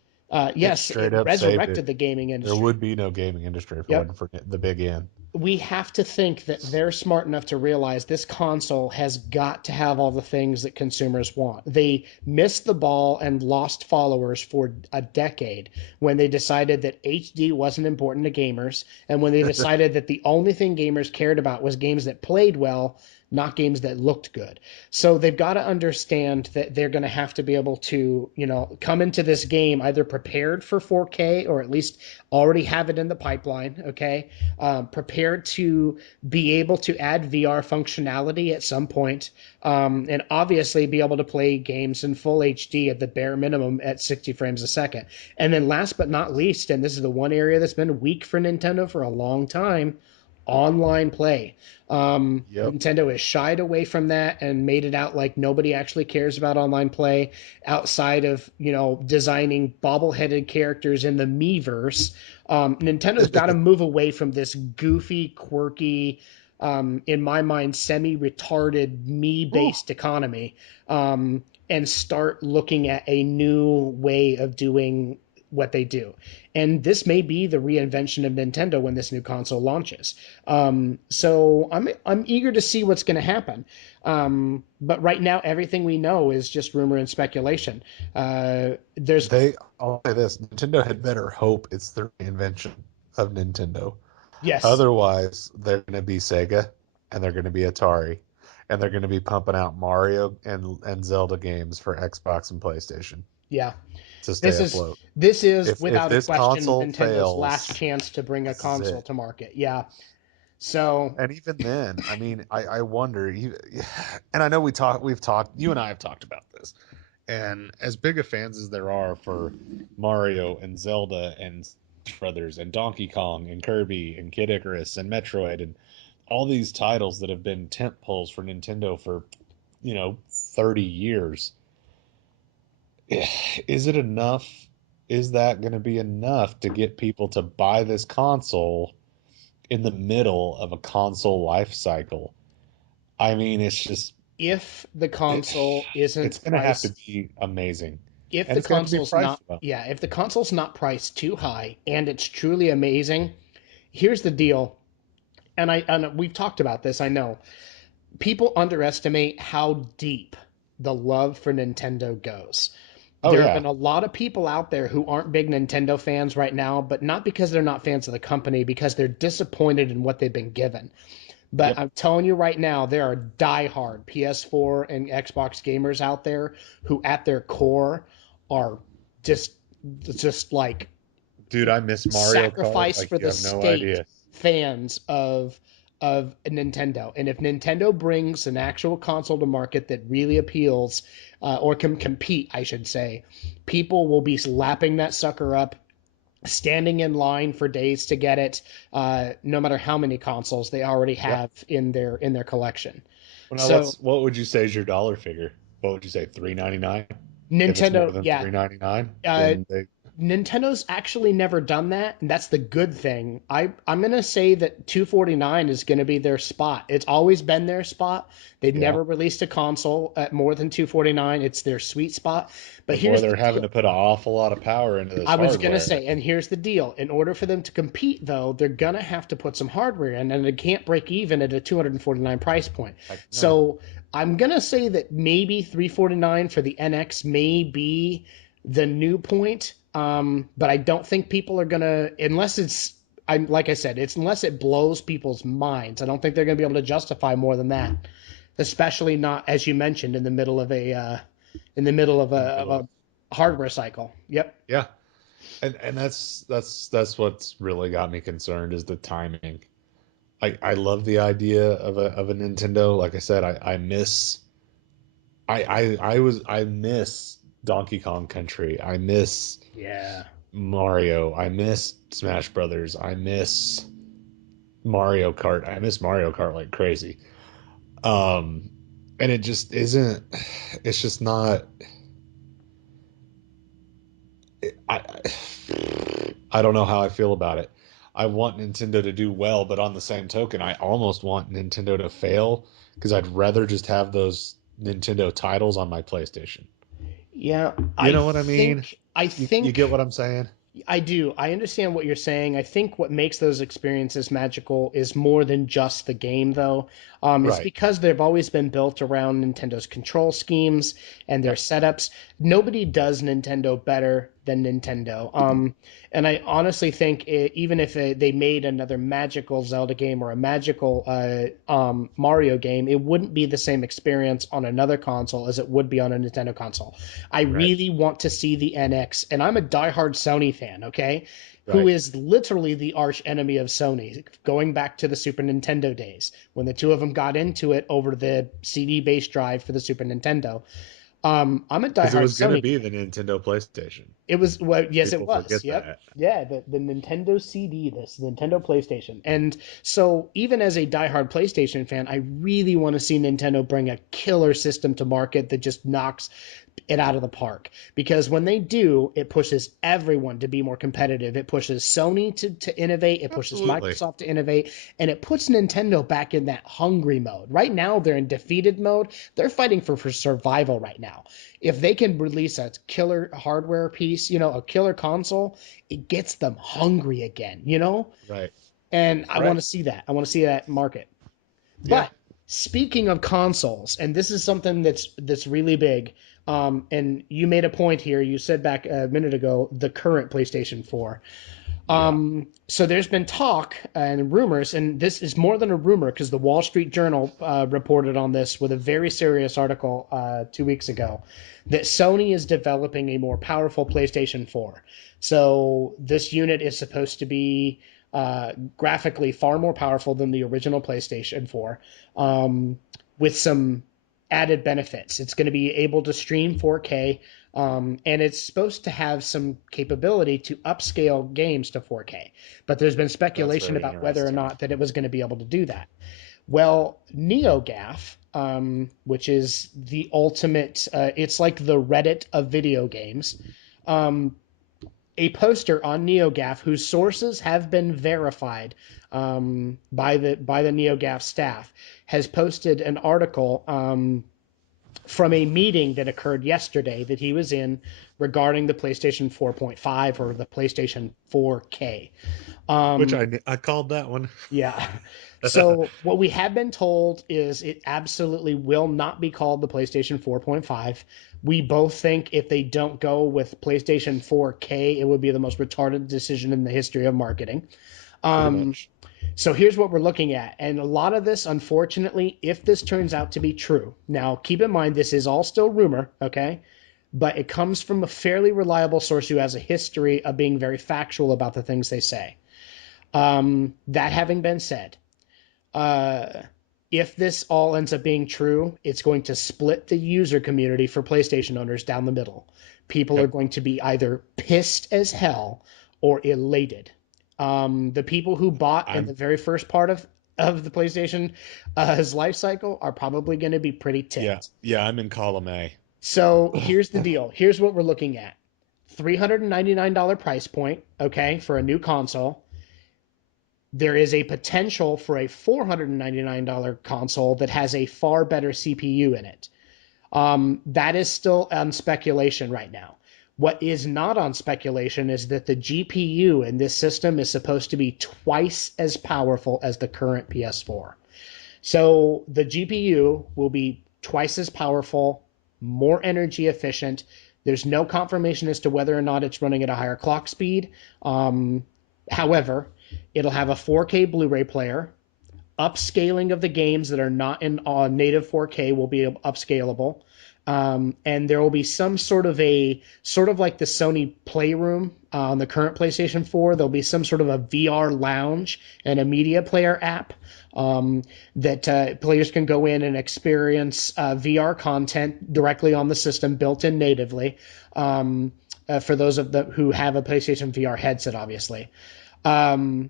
It yes, it straight up saved it. resurrected the gaming There industry. would be no gaming industry if it Yep. wasn't for the big N. We have to think that they're smart enough to realize this console has got to have all the things that consumers want. They missed the ball and lost followers for a decade when they decided that HD wasn't important to gamers, and when they decided that the only thing gamers cared about was games that played well, not games that looked good. So they've got to understand that they're going to have to be able to, come into this game either prepared for 4K or at least already have it in the pipeline, okay? Prepared to be able to add VR functionality at some point, and obviously be able to play games in full HD at the bare minimum at 60 frames a second. And then last but not least, and this is the one area that's been weak for Nintendo for a long time, online play. Yep. Nintendo has shied away from that and made it out like nobody actually cares about online play outside of, designing bobbleheaded characters in the Miiverse. Nintendo's got to move away from this goofy, quirky, in my mind, semi-retarded Ooh. me-based economy, and start looking at a new way of doing what they do. And this may be the reinvention of Nintendo when this new console launches. So I'm eager to see what's going to happen. But right now, everything we know is just rumor and speculation. There's I'll say this, Nintendo had better hope it's the reinvention of Nintendo. Yes, Otherwise, they're going to be Sega and they're going to be Atari and they're going to be pumping out Mario and Zelda games for Xbox and PlayStation yeah. to stay This is afloat. this is If without a this question console Nintendo's last fails, chance to bring a this is console it. to market. Yeah. So And even then, I mean, I wonder, and I know we've talked, you and I have talked about this. And as big of fans as there are for Mario and Zelda and Smash Brothers and Donkey Kong and Kirby and Kid Icarus and Metroid and all these titles that have been tent poles for Nintendo for, 30 years, is it enough? Is that going to be enough to get people to buy this console in the middle of a console life cycle? I mean, it's just if the it, console it's isn't going to have to priced be amazing, if and the it's going to have to be console's not priced well. yeah, if the console's not priced too high and it's truly amazing, here's the deal. And we've talked about this, I know. People underestimate how deep the love for Nintendo goes. Oh There have yeah, been a lot of people out there who aren't big Nintendo fans right now, but not because they're not fans of the company, because they're disappointed in what they've been given. But yep, I'm telling you right now, there are diehard PS4 and Xbox gamers out there who, at their core, are just just like dude, I miss Mario Kart sacrifice like for you the have no state idea. fans of of Nintendo. And if Nintendo brings an actual console to market that really appeals, or can compete, I should say, people will be lapping that sucker up, standing in line for days to get it, no matter how many consoles they already Yeah. have in their collection. Well, now So what would you say is your dollar figure? What would you say, 3.99? If it's more Nintendo, than yeah, 3.99, uh, then they Nintendo's actually never done that, and that's the good thing. I'm gonna say that 249 is gonna be their spot. It's always been their spot. They've yeah. never released a console at more than 249. It's their sweet spot. But But boy, here's the they're having deal. to put an awful lot of power into this I was gonna hardware. say, and here's the deal. In order for them to compete, though, they're gonna have to put some hardware in, and they can't break even at a 249 price point. Heck no. So I'm gonna say that maybe 349 for the NX may be the new point. But I don't think people are gonna, unless it's, I'm like I said, it's unless it blows people's minds. I don't think they're gonna be able to justify more than that, especially not as you mentioned in the middle In the of middle of a hardware cycle. Yep. yeah, and that's what's really got me concerned is the timing. I love the idea of a Nintendo. Like I said, I miss Donkey Kong Country. I miss Yeah. Mario. I miss Smash Brothers. I miss Mario Kart. I miss Mario Kart like crazy. Um, and it just isn't. It's just not. I I don't know how I feel about it. I want Nintendo to do well, but on the same token, I almost want Nintendo to fail because I'd rather just have those Nintendo titles on my PlayStation. Yeah, You know what I mean? I You get think what I'm saying? I do. I understand what you're saying. I think what makes those experiences magical is more than just the game, though. It's Right. because they've always been built around Nintendo's control schemes and their Yep. setups. Nobody does Nintendo better than Nintendo. And I honestly think even if they made another magical Zelda game or a magical Mario game, it wouldn't be the same experience on another console as it would be on a Nintendo console. I Right. really want to see the NX, and I'm a diehard Sony fan, okay? Who Right. is literally the arch enemy of Sony, going back to the Super Nintendo days when the two of them got into it over the CD based drive for the Super Nintendo. I'm a Because it diehard was going to Sony be fan. the Nintendo PlayStation. It was, well, yes, it People was. forget Yep. that. Yeah, the Nintendo CD, this Nintendo PlayStation. And so, even as a diehard PlayStation fan, I really want to see Nintendo bring a killer system to market that just knocks it out of the park. Because when they do, it pushes everyone to be more competitive. It pushes Sony to innovate, it pushes Absolutely. Microsoft to innovate, and it puts Nintendo back in that hungry mode. Right now, they're in defeated mode. They're fighting for survival right now. If they can release a killer hardware piece, a killer console, it gets them hungry again. Right. And I All want right. to see that. I want to see that market. Yeah. But speaking of consoles, and this is something that's really big, and you made a point here. You said back a minute ago the current PlayStation 4. Yeah. So there's been talk and rumors, and this is more than a rumor because the Wall Street Journal reported on this with a very serious article 2 weeks ago that Sony is developing a more powerful PlayStation 4. So this unit is supposed to be graphically far more powerful than the original PlayStation 4, with some added benefits. It's going to be able to stream 4K, and it's supposed to have some capability to upscale games to 4K. But there's been That's speculation very about whether or interesting. not that it was going to be able to do that. Well, NeoGAF, which is the ultimate, it's like the Reddit of video games. Um, a poster on NeoGAF whose sources have been verified by the NeoGAF staff has posted an article from a meeting that occurred yesterday that he was in regarding the PlayStation 4.5 or the PlayStation 4K. Which Um, I called that one. yeah. So what we have been told is it absolutely will not be called the PlayStation 4.5. We both think if they don't go with PlayStation 4K, it would be the most retarded decision in the history of marketing. Pretty Um, much. so here's what we're looking at. And a lot of this, unfortunately, if this turns out to be true, now keep in mind this is all still rumor, okay? But it comes from a fairly reliable source who has a history of being very factual about the things they say. That having been said, Uh, if this all ends up being true, it's going to split the user community for PlayStation owners down the middle. People are Yep. going to be either pissed as hell or elated. The people who bought in I'm the very first part of the PlayStation his life cycle are probably going to be pretty yeah, ticked. yeah, I'm in column A. So here's the deal. Here's what we're looking at. $399 price point, okay, for a new console. There is a potential for a $499 console that has a far better CPU in it. That is still on speculation right now. What is not on speculation is that the GPU in this system is supposed to be twice as powerful as the current PS4. So the GPU will be twice as powerful, more energy efficient. There's no confirmation as to whether or not it's running at a higher clock speed. Um, However, it'll have a 4K Blu-ray player. Upscaling of the games that are not in native 4K will be upscalable. And there will be some sort of like the Sony Playroom on the current PlayStation 4. There'll be some sort of a VR lounge and a media player app that players can go in and experience VR content directly on the system, built in natively. For those of the who have a PlayStation VR headset, obviously. Um,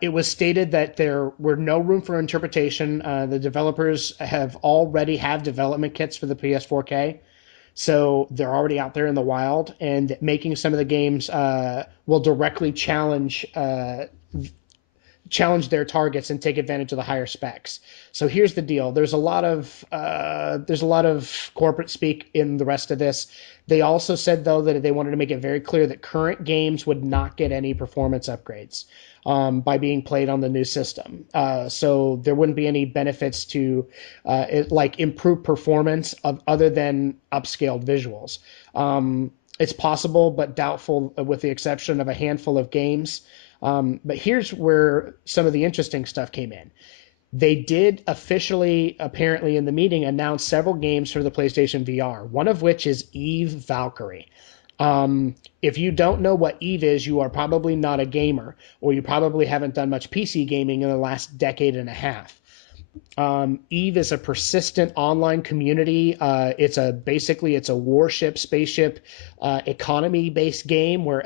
it was stated that there were no room for interpretation. The developers have already have development kits for the PS4K, so they're already out there in the wild, and making some of the games will directly challenge their targets and take advantage of the higher specs. So here's the deal: there's a lot of corporate speak in the rest of this. They also said though that they wanted to make it very clear that current games would not get any performance upgrades by being played on the new system. So there wouldn't be any benefits to like improved performance of other than upscaled visuals. It's possible, but doubtful, with the exception of a handful of games. But here's where some of the interesting stuff came in. They did officially, apparently in the meeting, announce several games for the PlayStation VR, one of which is Eve Valkyrie. If you don't know what Eve is, you are probably not a gamer, or you probably haven't done much PC gaming in the last decade and a half. Eve is a persistent online community. It's a warship, spaceship, economy based game where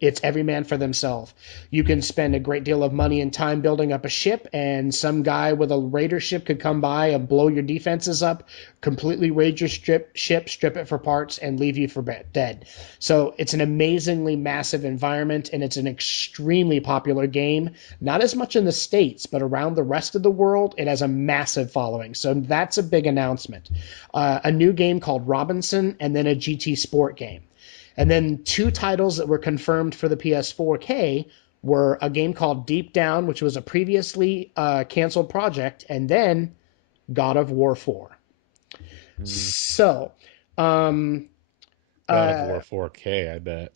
it's every man for themselves. You can spend a great deal of money and time building up a ship, and some guy with a raider ship could come by and blow your defenses up, completely raid your ship, strip it for parts, and leave you for dead. So it's an amazingly massive environment, and it's an extremely popular game. Not as much in the States, but around the rest of the world, it has a massive following. So that's a big announcement. A new game called Robinson, and then a GT Sport game. And then two titles that were confirmed for the PS4K were a game called Deep Down, which was a previously canceled project, and then God of War 4. Mm, So, um, God of War uh, 4K, I bet.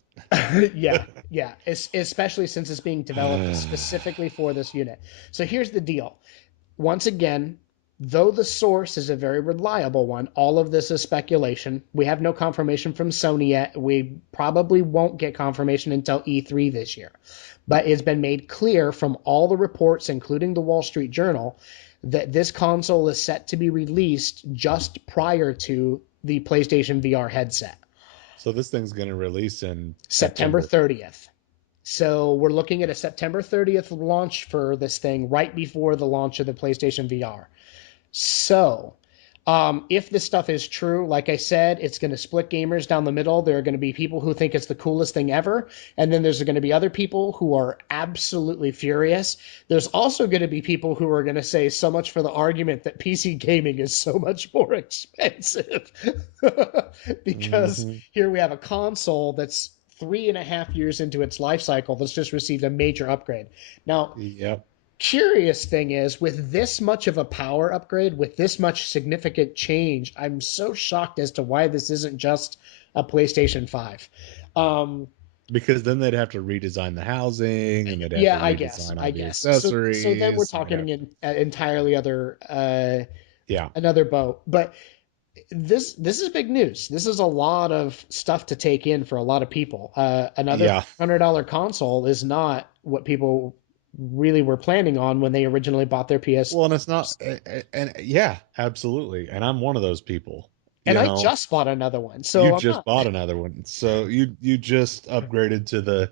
yeah, yeah, especially since it's being developed specifically for this unit. So here's the deal. Once again, though the source is a very reliable one, all of this is speculation. We have no confirmation from Sony yet. We probably won't get confirmation until E3 this year. But it's been made clear from all the reports, including the Wall Street Journal, that this console is set to be released just prior to the PlayStation VR headset, So this thing's going to release in September September. 30th. So we're looking at a September 30th launch for this thing right before the launch of the PlayStation VR. So, if this stuff is true, like I said, it's going to split gamers down the middle. There are going to be people who think it's the coolest thing ever, and then there's going to be other people who are absolutely furious. There's also going to be people who are going to say so much for the argument that PC gaming is so much more expensive. Because Hmm. here we have a console that's 3.5 years into its life cycle that's just received a major upgrade. Now, Yep. curious thing is, with this much of a power upgrade, with this much significant change, I'm so shocked as to why this isn't just a PlayStation 5. Um, Because then they'd have to redesign the housing and they'd have to yeah, redesign all I the guess. So then we're accessories. And talking in an entirely other yeah. another boat. But this is big news. This is a lot of stuff to take in for a lot of people. Another Yeah. $100 console is not what people really were planning on when they originally bought their Well, and it's not, PS4s. and yeah, absolutely. And I'm one of those people. And You I know, just bought another one, you so I'm just not bought another one, so you just upgraded to the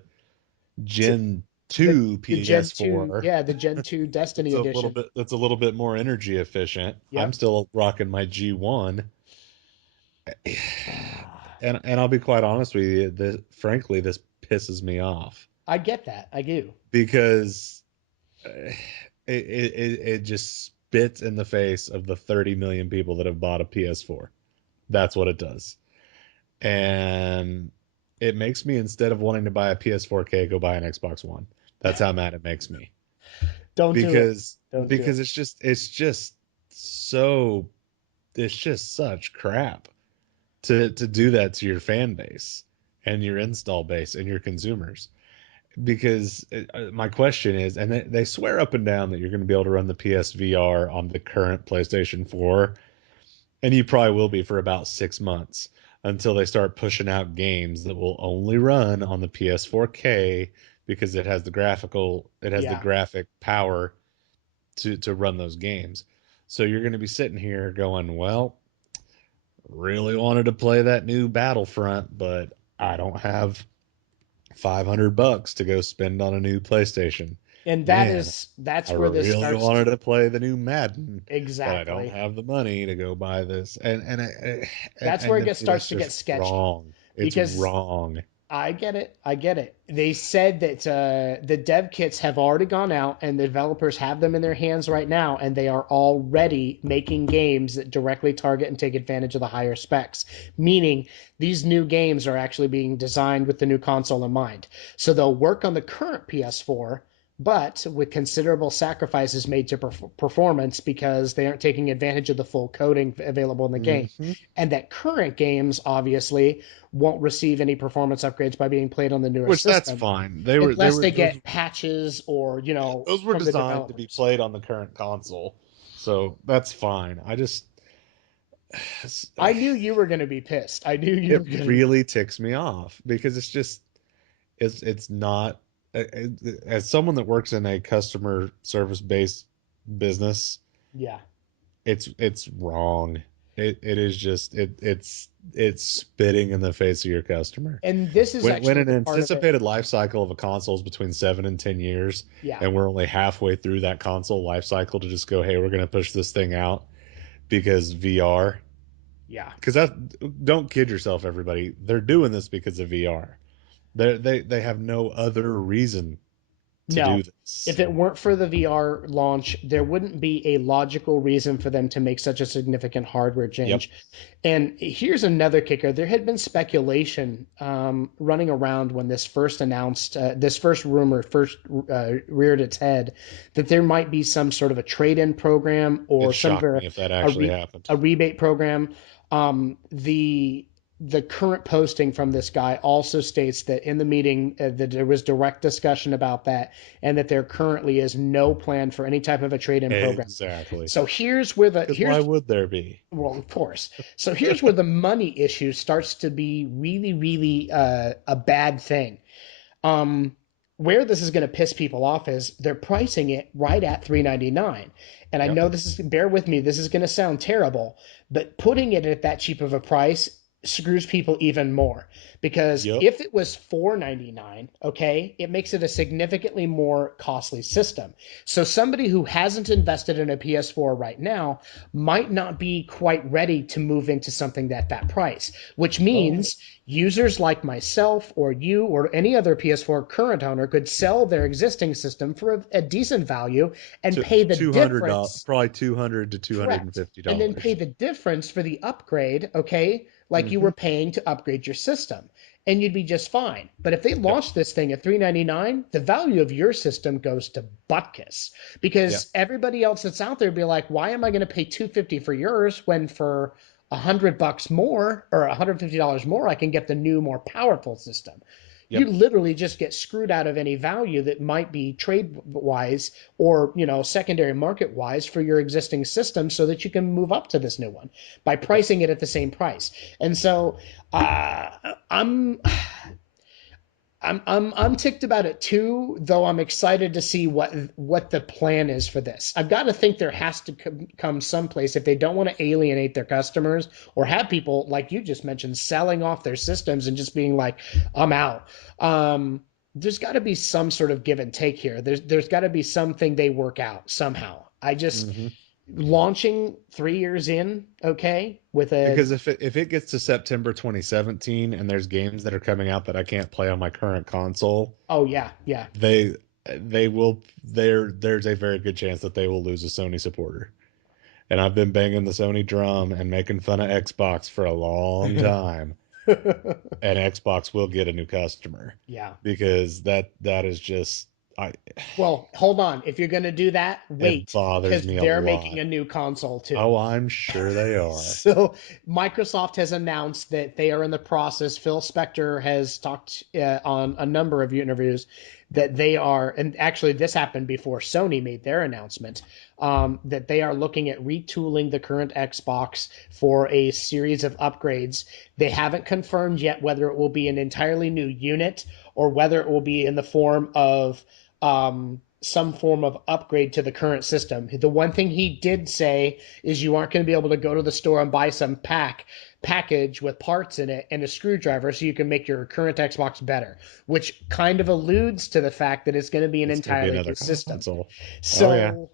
to Gen the 2 the Gen 2, PS4. yeah, the Gen 2 Destiny edition. That's a little bit more energy efficient. I'm Yep. still rocking my G1. And I'll be quite honest with you, frankly, this pisses me off I get that. I do. because it just spits in the face of the 30 million people that have bought a PS4. That's what it does. And it makes me, instead of wanting to buy a PS4K, go buy an Xbox One. That's how mad it makes me. Don't do it. Because Don't do it. it's just so it's just such crap to do that to your fan base and your install base and your consumers. Because my question is, and they swear up and down that you're going to be able to run the PSVR on the current PlayStation 4, and you probably will be for about 6 months until they start pushing out games that will only run on the PS4K because it has the Yeah. graphic power to run those games. So you're going to be sitting here going, well, really wanted to play that new Battlefront, but I don't have $500 to go spend on a new PlayStation. And Man, I that's where this really starts wanted to to play the new Madden, but I don't exactly. have the money to go buy this. That's where And it to gets me, that's starts to get just sketchy wrong. It's because wrong. I get it. I get it. They said that the dev kits have already gone out and the developers have them in their hands right now, and they are already making games that directly target and take advantage of the higher specs. Meaning, these new games are actually being designed with the new console in mind. So they'll work on the current PS4, but with considerable sacrifices made to performance because they aren't taking advantage of the full coding available in the game. Hmm. And that current games, obviously, won't receive any performance upgrades by being played on the newer Which that's system fine. unless they get patches or, Those were from the designed to be developers. played on the current console, so that's fine. I just I knew you were going to be pissed. I knew you it were going to. really ticks me off because it's not, as someone that works in a customer service based business, Yeah. it's wrong. It is just it's spitting in the face of your customer. And this is When actually an the part of it. anticipated life cycle of a console is between 7 and 10 years, Yeah. and we're only halfway through that console life cycle to just go, hey, we're going to push this thing out because VR. Yeah. Because that, don't kid yourself, everybody. They're doing this because of VR. They have no other reason to No. do this. If it weren't for the VR launch, there wouldn't be a logical reason for them to make such a significant hardware Yep. change. And here's another kicker. There had been speculation running around when this first announced, this first rumor first reared its head, that there might be some sort of a trade-in program It or some shocked sort of me if that a, actually happened. a rebate program. The current posting from this guy also states that in the meeting that there was direct discussion about that and that there currently is no plan for any type of a trade-in program. Exactly. So here's where the Because why here's would there be? well, of course. So here's where the money issue starts to be really, really a bad thing. Um, where this is going to piss people off is they're pricing it right at 399. And I Yep. know this is bear with me, this is going to sound terrible, but putting it at that cheap of a price screws people even more because Yep. if it was 499, okay, it makes it a significantly more costly system. So somebody who hasn't invested in a PS4 right now might not be quite ready to move into something at that price, which Oh, means users like myself or you or any other PS4 current owner could sell their existing system for a decent value and to pay the $200, difference. probably 200 to two hundred and Correct. fifty And then pay dollars. the difference for the upgrade, okay? Like you Mm-hmm. were paying to upgrade your system. And you'd be just fine. But if they Yep. launch this thing at 399, the value of your system goes to butkus. Yep. Because everybody else that's out there would be like, why am I going to pay 250 for yours when for $100 more or $150 more I can get the new more powerful system? You Yep. literally just get screwed out of any value that might be trade wise or secondary market wise for your existing system so that you can move up to this new one by Yep. pricing it at the same price. And so uh, I'm I'm ticked about it too, though I'm excited to see what the plan is for this. I've got to think there has to come someplace if they don't want to alienate their customers or have people like you just mentioned selling off their systems and just being like, I'm out. There's got to be some sort of give and take here. There's got to be something they work out somehow. I just Hmm. launching 3 years in, okay, with a Because if it gets to September 2017 and there's games that are coming out that I can't play on my current console, oh yeah, yeah. they they will there's a very good chance that they will lose a Sony supporter. And I've been banging the Sony drum and making fun of Xbox for a long time. And Xbox will get a new customer Yeah. because that is just I Well, hold on. If you're going to do that, it wait, bothers because me a they're making lot. a new console too. Oh, I'm sure they are. So Microsoft has announced that they are in the process. Phil Spector has talked on a number of interviews that they are, and actually this happened before Sony made their announcement, that they are looking at retooling the current Xbox for a series of upgrades. They haven't confirmed yet whether it will be an entirely new unit or whether it will be in the form of some form of upgrade to the current system. The one thing he did say is you aren't going to be able to go to the store and buy some package with parts in it and a screwdriver so you can make your current Xbox better, which kind of alludes to the fact that it's going to be an It's going to be entirely another new system. console. Oh yeah. So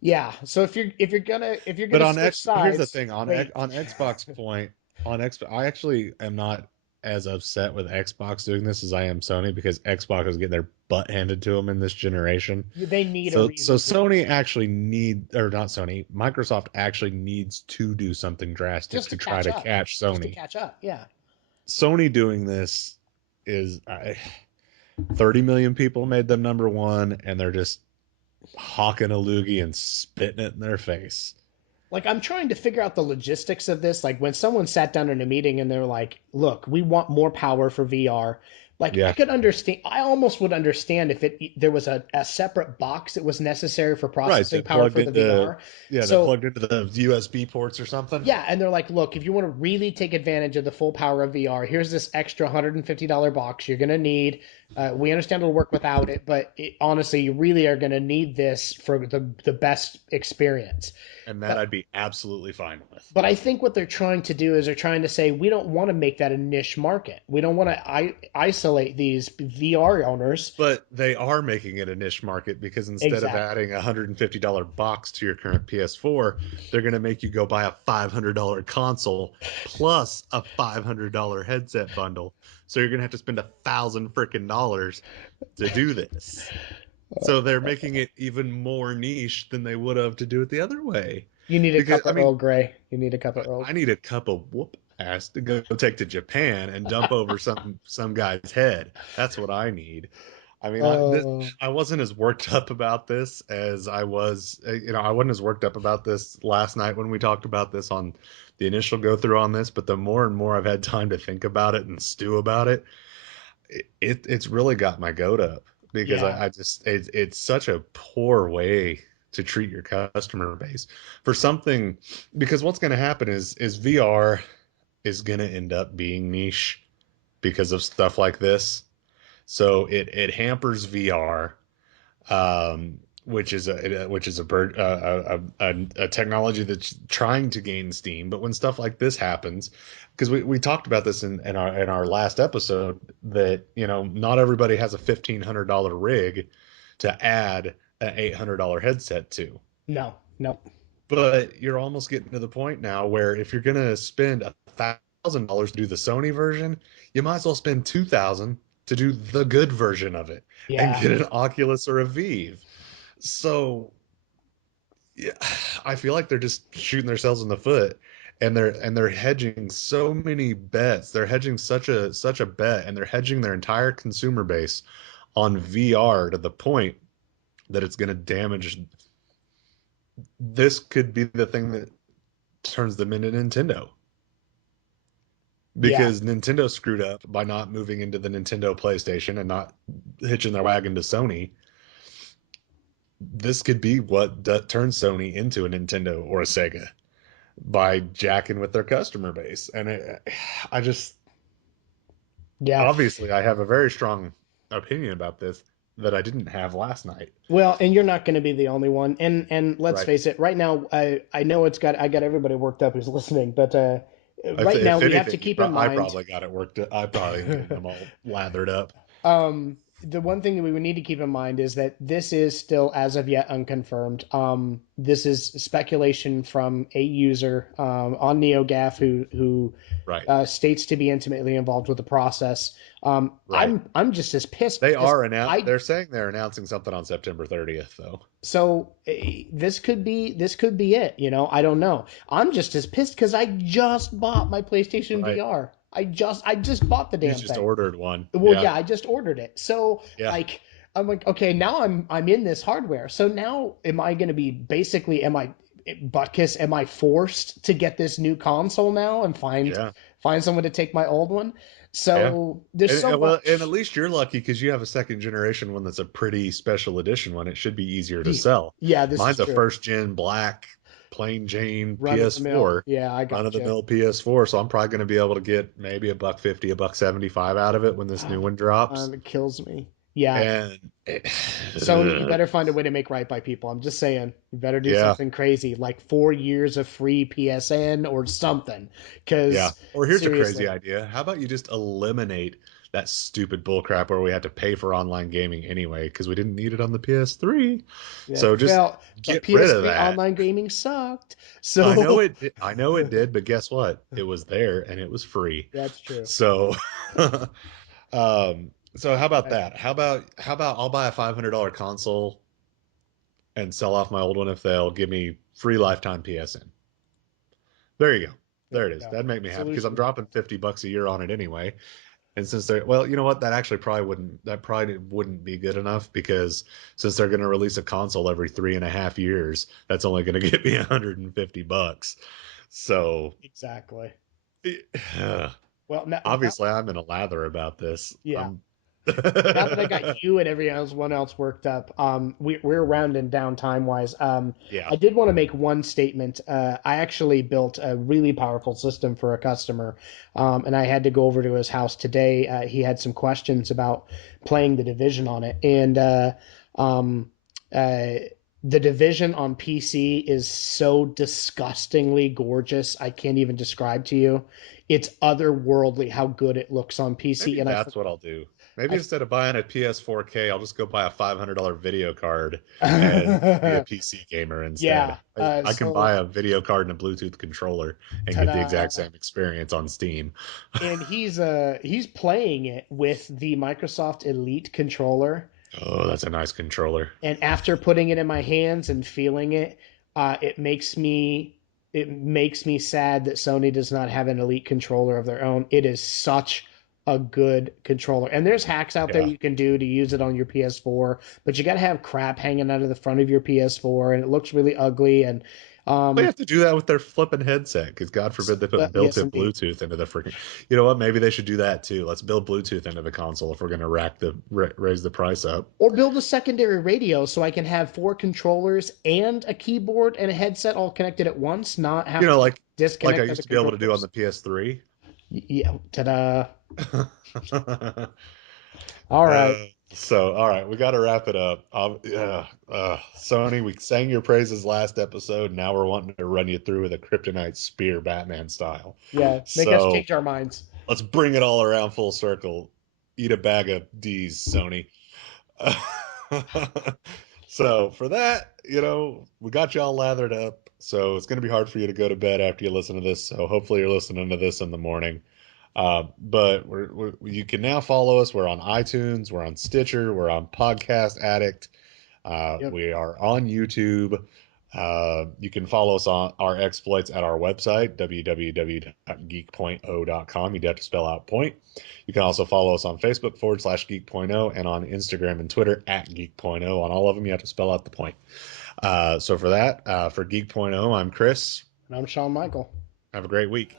yeah, so if you're gonna But on switch here's the sides, thing wait. on Xbox point on Xbox, I actually am not as upset with Xbox doing this as I am Sony because Xbox is getting their butt handed to them in this generation. They need a So reason to, Sony actually or not Sony, Microsoft actually needs to do something drastic just to to try catch to up, catch just to Sony. catch up. Yeah. Sony doing this is 30 million people made them number one, and they're just hawking a loogie and spitting it in their face. Like I'm trying to figure out the logistics of this. Like when someone sat down in a meeting and they're like, "Look, we want more power for VR." Like I Yeah, could understand. I almost would understand if there was a separate box that was necessary for right. processing power for the VR. That So plugged into the USB ports or something. yeah, and they're like, look, if you want to really take advantage of the full power of VR, here's this extra $150 box you're going to need. We understand it'll work without it, but honestly, you really are going to need this for the best experience. And that But I'd be absolutely fine with. but I think what they're trying to do is they're trying to say we don't want to make that a niche market. We don't want to isolate these VR owners. But they are making it a niche market because instead of Exactly. adding a $150 box to your current PS4, they're going to make you go buy a $500 console plus a $500 headset bundle. So you're going to have to spend 1,000 freaking dollars to do this. So they're making it even more niche than they would have to do it the other way. You need a Because cup I of mean, Earl Grey. You need a cup of Earl. I need a cup of whoop ass to go take to Japan and dump over some guy's head. That's what I need. I mean, Uh, I wasn't as worked up about this as I was, I wasn't as worked up about this last night when we talked about this on the initial go through on this, but the more and more I've had time to think about it and stew about it, it's really got my goat up because yeah. I just it's such a poor way to treat your customer base for something because what's going to happen is VR is going to end up being niche because of stuff like this. So it hampers VR, which is a technology that's trying to gain steam. But when stuff like this happens, because we talked about this in our last episode, that not everybody has a $1,500 rig to add an $800 headset to. No. No. But you're almost getting to the point now where if you're gonna spend $1,000 to do the Sony version, you might as well spend 2,000 to do the good version of it and Yeah. get an Oculus or a Vive. So yeah, I feel like they're just shooting themselves in the foot and they're hedging so many bets. They're hedging such a bet and they're hedging their entire consumer base on VR to the point that it's going to damage. This could be the thing that turns them into Nintendo Yeah. because Nintendo screwed up by not moving into the Nintendo PlayStation and not hitching their wagon to Sony. This could be what turns Sony into a Nintendo or a Sega by jacking with their customer base. And I just Yeah. Obviously, I have a very strong opinion about this that I didn't have last night. Well, and you're not going to be the only one. And let's Right. face it, right now, I know I got everybody worked up who's listening, but right now If we have to anything, keep in I mind. probably got it worked. I probably am getting them all lathered up. The one thing that we would need to keep in mind is that this is still, as of yet, unconfirmed. This is speculation from a user on NeoGAF who Right. states to be intimately involved with the process. Right. I'm just as pissed They because are I They're saying they're announcing something on September 30th, though. so this could be it. You know, I don't know. I'm just as pissed because I just bought my PlayStation Right. VR. I just bought the You damn just thing. ordered one. Well, Yeah. yeah, I just ordered it. So Yeah. like I'm like, okay, now I'm in this hardware. So now am I going to be basically am I Butkus? Am I forced to get this new console now and Yeah. find someone to take my old one? Yeah. So there's so Well, and at much. least you're lucky because you have a second generation one that's a pretty special edition one. It should be easier to sell. Yeah, this is Mine's a true. first gen black, plain Jane Run of the mill. PS4, Yeah, I run of the gotcha. mill PS4. So I'm probably going to be able to get maybe a buck 50, a buck 75 out of it when this new one drops. It kills me. Yeah, And Sony, you better find a way to make right by people. I'm just saying, you better do yeah, something crazy like 4 years of free PSN or something. yeah. Because Or here's a crazy seriously, idea. How about you just eliminate that stupid bullcrap where we had to pay for online gaming anyway because we didn't need it on the PS3. yeah. So just Well, but get rid of PS3 that. online gaming sucked. So I know it did, but guess what? It was there and it was free. that's true. So so how about Right. that? How about I'll buy a $500 console and sell off my old one if they'll give me free lifetime PSN. There you go. There There it you is. go. That'd make me happy because I'm Solution. dropping $50 a year on it anyway. And since they're, well, you know what? That probably wouldn't be good enough because since they're going to release a console every 3.5 years, that's only going to get me $150. So Exactly. uh, Well, now obviously I'm in a lather about this. yeah. I'm Now that I got you and everyone else worked up, we're rounding down time wise. yeah. I did want to make one statement. I actually built a really powerful system for a customer, and I had to go over to his house today. He had some questions about playing the Division on it, and um, uh, the Division on PC is so disgustingly gorgeous. I can't even describe to you. It's otherworldly how good it looks on PC, Maybe and that's what I'll do. Maybe I instead of buying a PS4K, I'll just go buy a $500 video card and be a I PC gamer yeah. instead. I can So buy a video card and a Bluetooth controller and get the exact ta-da! same experience on Steam. And he's playing it with the Microsoft Elite controller. Oh, that's a nice controller. And after putting it in my hands and feeling it, it makes me sad that Sony does not have an Elite controller of their own. It is such a good controller. And there's hacks out there Yeah. you can do to use it on your PS4, but you got to have crap hanging out of the front of your PS4 and it looks really ugly and They um have to do that with their flipping headset because God forbid they put yes built-in indeed. Bluetooth into the freaking. You know what? Maybe they should do that too. Let's build Bluetooth into the console if we're going to raise the price up. Or build a secondary radio so I can have four controllers and a keyboard and a headset all connected at once, not You have know, to like I disconnect other used to be able to do on controllers. the PS3. Yeah, ta-da. All right. All right, we got to wrap it up. Sony, we sang your praises last episode. Now we're wanting to run you through with a kryptonite spear, Batman style. Yeah, make us So change our minds. let's bring it all around full circle. Eat a bag of D's, Sony. So for that, we got you all lathered up. So it's going to be hard for you to go to bed after you listen to this. So hopefully you're listening to this in the morning. But you can now follow us. We're on iTunes, we're on Stitcher, we're on Podcast Addict. Yep. We are on YouTube. You can follow us on our exploits at our website, www.geek.0.com. You'd have to spell out point. You can also follow us on Facebook /geek.0 and on Instagram and Twitter at geek.0. On all of them, you have to spell out the point. So for that, for Geek.0, I'm Chris. And I'm Shawn Michael. Have a great week.